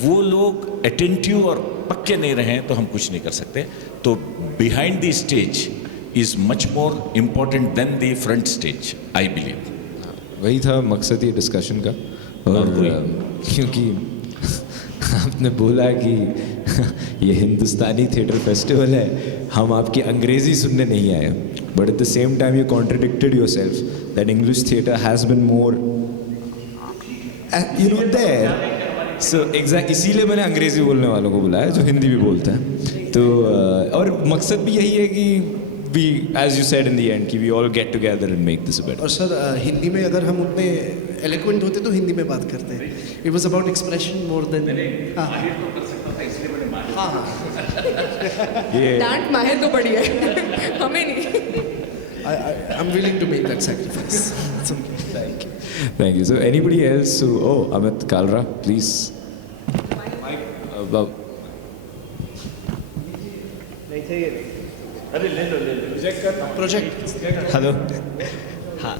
वो लोग अटेंटिव और पक्के नहीं रहे तो हम कुछ नहीं कर सकते। तो behind the stage is much more important than the front stage, I believe. वही था मकसद ये डिस्कशन का। और क्योंकि आपने बोला कि ये हिंदुस्तानी थिएटर फेस्टिवल है, हम आपकी अंग्रेज़ी सुनने नहीं आए, but at the same time you contradicted yourself that English theatre has been more you know there. So exact इसीलिए मैंने अंग्रेज़ी बोलने वालों को बुलाया जो हिंदी भी बोलते हैं। तो और मकसद भी यही है कि we, as you said in the end, कि we all get together and make this better. और सर हिंदी में अगर हम उतने एलोक्वेंट होते तो हिंदी में बात करते हैं. It was about expression more than. हाँ. डांट माहिर तो पड़ी है, हमें नहीं. I'm willing to make that sacrifice. It's okay. Thank you. Thank you. So anybody else who, Amit Kalra, please. Project. Hello. हाँ,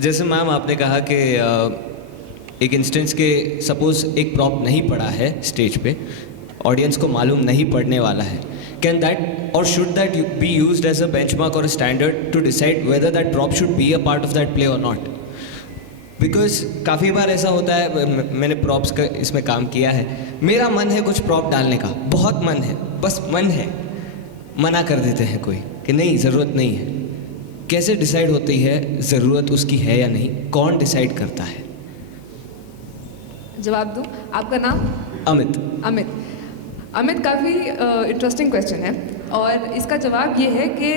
जैसे मैम आपने कहा कि एक इंस्टेंस के सपोज एक प्रॉप नहीं पड़ा है स्टेज पे, ऑडियंस को मालूम नहीं पड़ने वाला है. Can that or should that be used as a benchmark or a standard to decide whether that prop should be a part of that play or not? Because काफ़ी बार ऐसा होता है, मैंने प्रॉप्स का इसमें काम किया है, मेरा मन है कुछ प्रॉप डालने का, बहुत मन है, बस मन है, मना कर देते हैं कोई कि नहीं ज़रूरत नहीं है. कैसे डिसाइड होती है ज़रूरत उसकी है या नहीं, कौन डिसाइड करता है? जवाब दूँ. आपका नाम? अमित. अमित काफ़ी इंटरेस्टिंग क्वेश्चन है, और इसका जवाब ये है कि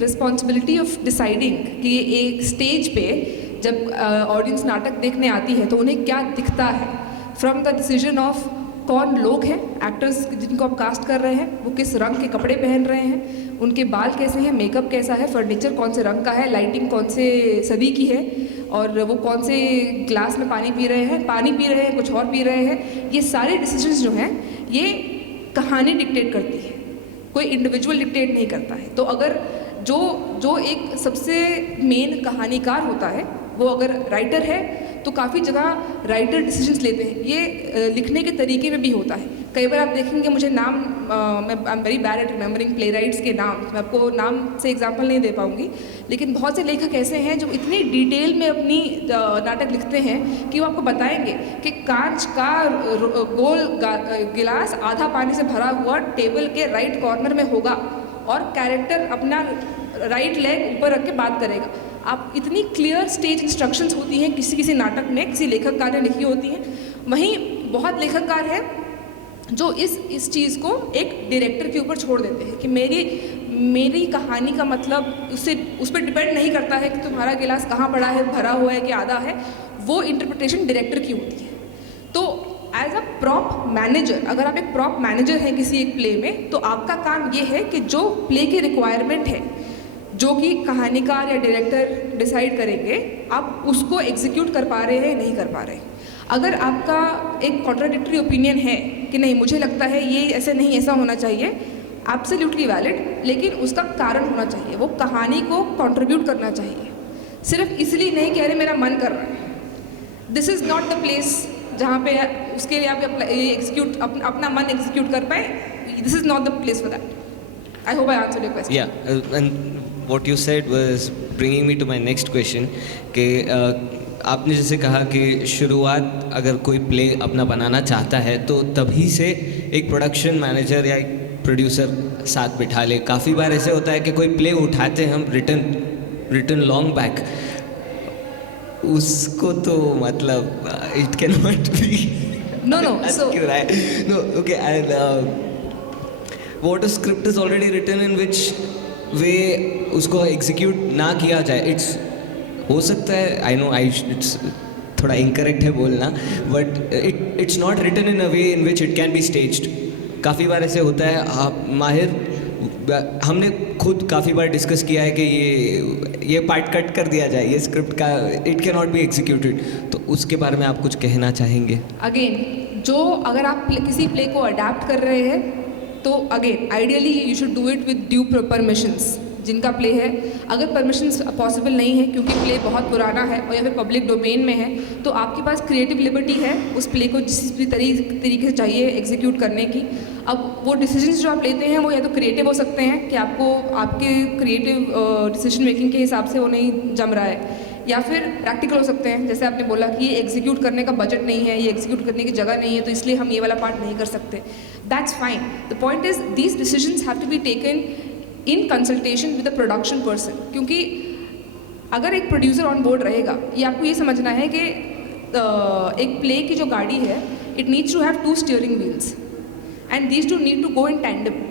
रिस्पॉन्सिबिलिटी ऑफ डिसाइडिंग कि एक स्टेज पे जब ऑडियंस नाटक देखने आती है तो उन्हें क्या दिखता है, फ्रॉम द डिसीजन ऑफ कौन लोग हैं, एक्टर्स जिनको आप कास्ट कर रहे हैं, वो किस रंग के कपड़े पहन रहे हैं, उनके बाल कैसे हैं, मेकअप कैसा है, फर्नीचर कौन से रंग का है, लाइटिंग कौन से सदी की है, और वो कौन से ग्लास में पानी पी रहे हैं, कुछ और पी रहे हैं. ये सारे डिसीजंस जो हैं ये कहानी डिक्टेट करती है, कोई इंडिविजुअल डिक्टेट नहीं करता है. तो अगर जो एक सबसे मेन कहानीकार होता है वो अगर राइटर है तो काफ़ी जगह राइटर डिसीजंस लेते हैं. ये लिखने के तरीके में भी होता है. कई बार आप देखेंगे, मुझे नाम मैं I am very bad at remembering play rights के नाम, मैं आपको नाम से एग्जांपल नहीं दे पाऊँगी, लेकिन बहुत से लेखक ऐसे हैं जो इतनी डिटेल में अपनी नाटक लिखते हैं कि वो आपको बताएंगे कि कांच का गोल गिलास आधा पानी से भरा हुआ टेबल के राइट कॉर्नर में होगा और कैरेक्टर अपना राइट लेग ऊपर रख के बात करेगा. आप इतनी क्लियर स्टेज इंस्ट्रक्शंस होती हैं किसी नाटक में, किसी लेखककार ने लिखी होती हैं. वहीं बहुत लेखककार हैं जो इस चीज़ को एक डायरेक्टर के ऊपर छोड़ देते हैं कि मेरी कहानी का मतलब उस पर डिपेंड नहीं करता है कि तुम्हारा गिलास कहाँ पड़ा है, भरा हुआ है कि आधा है. वो इंटरप्रिटेशन डायरेक्टर की होती है. तो एज अ प्रॉप मैनेजर, अगर आप एक प्रॉप मैनेजर हैं किसी एक प्ले में, तो आपका काम ये है कि जो प्ले की रिक्वायरमेंट है, जो कि कहानीकार या डायरेक्टर डिसाइड करेंगे, आप उसको एग्जीक्यूट कर पा रहे हैं नहीं कर पा रहे. अगर आपका एक कॉन्ट्राडिक्टरी ओपिनियन है कि नहीं मुझे लगता है ये ऐसे नहीं ऐसा होना चाहिए, एब्सोल्युटली वैलिड, लेकिन उसका कारण होना चाहिए, वो कहानी को कंट्रीब्यूट करना चाहिए. सिर्फ इसलिए नहीं कि अरे मेरा मन कर रहा है. This is not the place जहाँ पे उसके लिए आप एग्जीक्यूट अपना मन एग्जीक्यूट कर पाए. This is not the place for that. I hope I answered your question. Yeah, and what you said was bringing me to my next question कि आपने जैसे कहा कि शुरुआत अगर कोई प्ले अपना बनाना चाहता है तो तभी से एक प्रोडक्शन मैनेजर या एक प्रोड्यूसर साथ बिठा ले. काफ़ी बार ऐसे होता है कि कोई प्ले उठाते हैं हम रिटन लॉन्ग बैक, उसको तो मतलब it can not be so no okay and what a script is already written in which way उसको एग्जीक्यूट ना किया जाए. इट्स हो सकता है, आई नो इट्स थोड़ा इनकरेक्ट है बोलना, but it's not written in a way in which it can be staged. काफ़ी बार ऐसे होता है. आप माहिर, हमने खुद काफ़ी बार डिस्कस किया है कि ये पार्ट कट कर दिया जाए, ये स्क्रिप्ट का it can not be executed. तो उसके बारे में आप कुछ कहना चाहेंगे? अगेन, जो अगर आप किसी प्ले को अडेप्ट कर रहे हैं तो again ideally you should do it with due permissions. जिनका प्ले है, अगर परमिशंस पॉसिबल नहीं है क्योंकि प्ले बहुत पुराना है और या फिर पब्लिक डोमेन में है, तो आपके पास क्रिएटिव लिबर्टी है उस प्ले को जिस भी तरीके से चाहिए एग्जीक्यूट करने की. अब वो डिसीजंस जो आप लेते हैं वो या तो क्रिएटिव हो सकते हैं कि आपको आपके क्रिएटिव डिसीजन मेकिंग के हिसाब से वो नहीं जम रहा है, या फिर प्रैक्टिकल हो सकते हैं, जैसे आपने बोला कि ये एग्जीक्यूट करने का बजट नहीं है, ये एग्जीक्यूट करने की जगह नहीं है, तो इसलिए हम ये वाला पार्ट नहीं कर सकते. That's fine. The point is these decisions have to be taken in consultation with the production person. क्योंकि अगर एक प्रोड्यूसर ऑन बोर्ड रहेगा, ये आपको ये समझना है कि एक प्ले की जो गाड़ी है, it needs to have 2 steering wheels and these two need to go in tandem.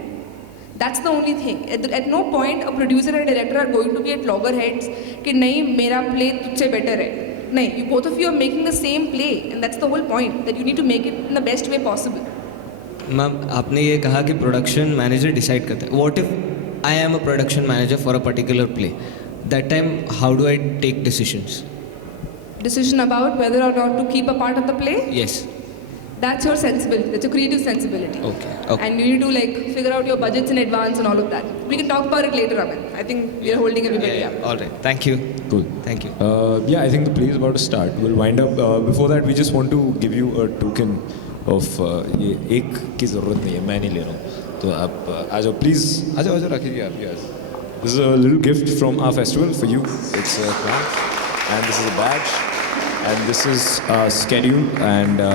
That's the only thing. At no point a producer and director are going to be at loggerheads कि नहीं मेरा play तुझसे better है. nahi, you both of you are making the same play, and that's the whole point, that you need to make it in the best way possible. Ma'am आपने ये कहा कि production manager decide करता है. What if I am a production manager for a particular play? That time how do I take decisions? Decision about whether or not to keep a part of the play, yes. that's your sensibility, that's your creative sensibility. Okay. And you need to like figure out your budgets in advance and all of that. We can talk about it later, Aman. I think we are holding everybody up. All right. Thank you. Cool. Thank you. Yeah, I think the play is about to start. We'll wind up. Before that, we just want to give you a token of ये एक की ज़रूरत नहीं है, मैं नहीं ले रहा हूँ. तो आप आ जाओ प्लीज़, आ जाओ रखिए आप. Yes. This is a little gift from our festival for you. It's a crown, and this is a badge, and this is schedule, and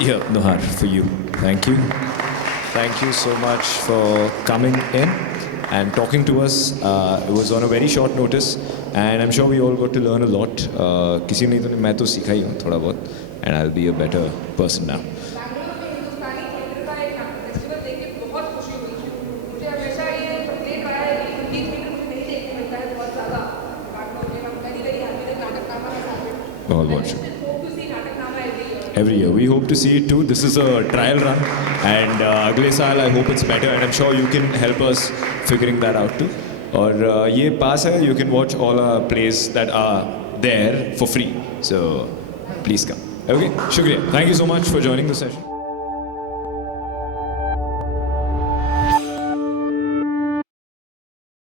here Nuhar for you. Thank you. Thank you so much for coming in and talking to us. It was on a very short notice, and I'm sure we all got to learn a lot. किसी ने तो मैं तो सीखा ही हूँ थोड़ा बहुत, and I'll be a better person now. Bangalore में हिंदुस्तानी थिएटर का एक फेस्टिवल देख के बहुत खुशी हुई. मुझे हमेशा ये कंप्लेंट आया है कि हिंदी थिएटर मुझे नहीं देखने मिलता है बहुत ज़्यादा बैंगलोर में. I'm very very happy that नाटक नामा has happened. बहुत बहुत शुक्रिया. Hope to see नाटक नामा every year. Every year. We hope to see it too. This is a trial run, and अगले साल I hope it's better, and I'm sure you can help us figuring that out too. और ये pass है, you can watch all our plays that are there for free. So please come. Okay, शुक्रिया. Thank you so much for joining the session.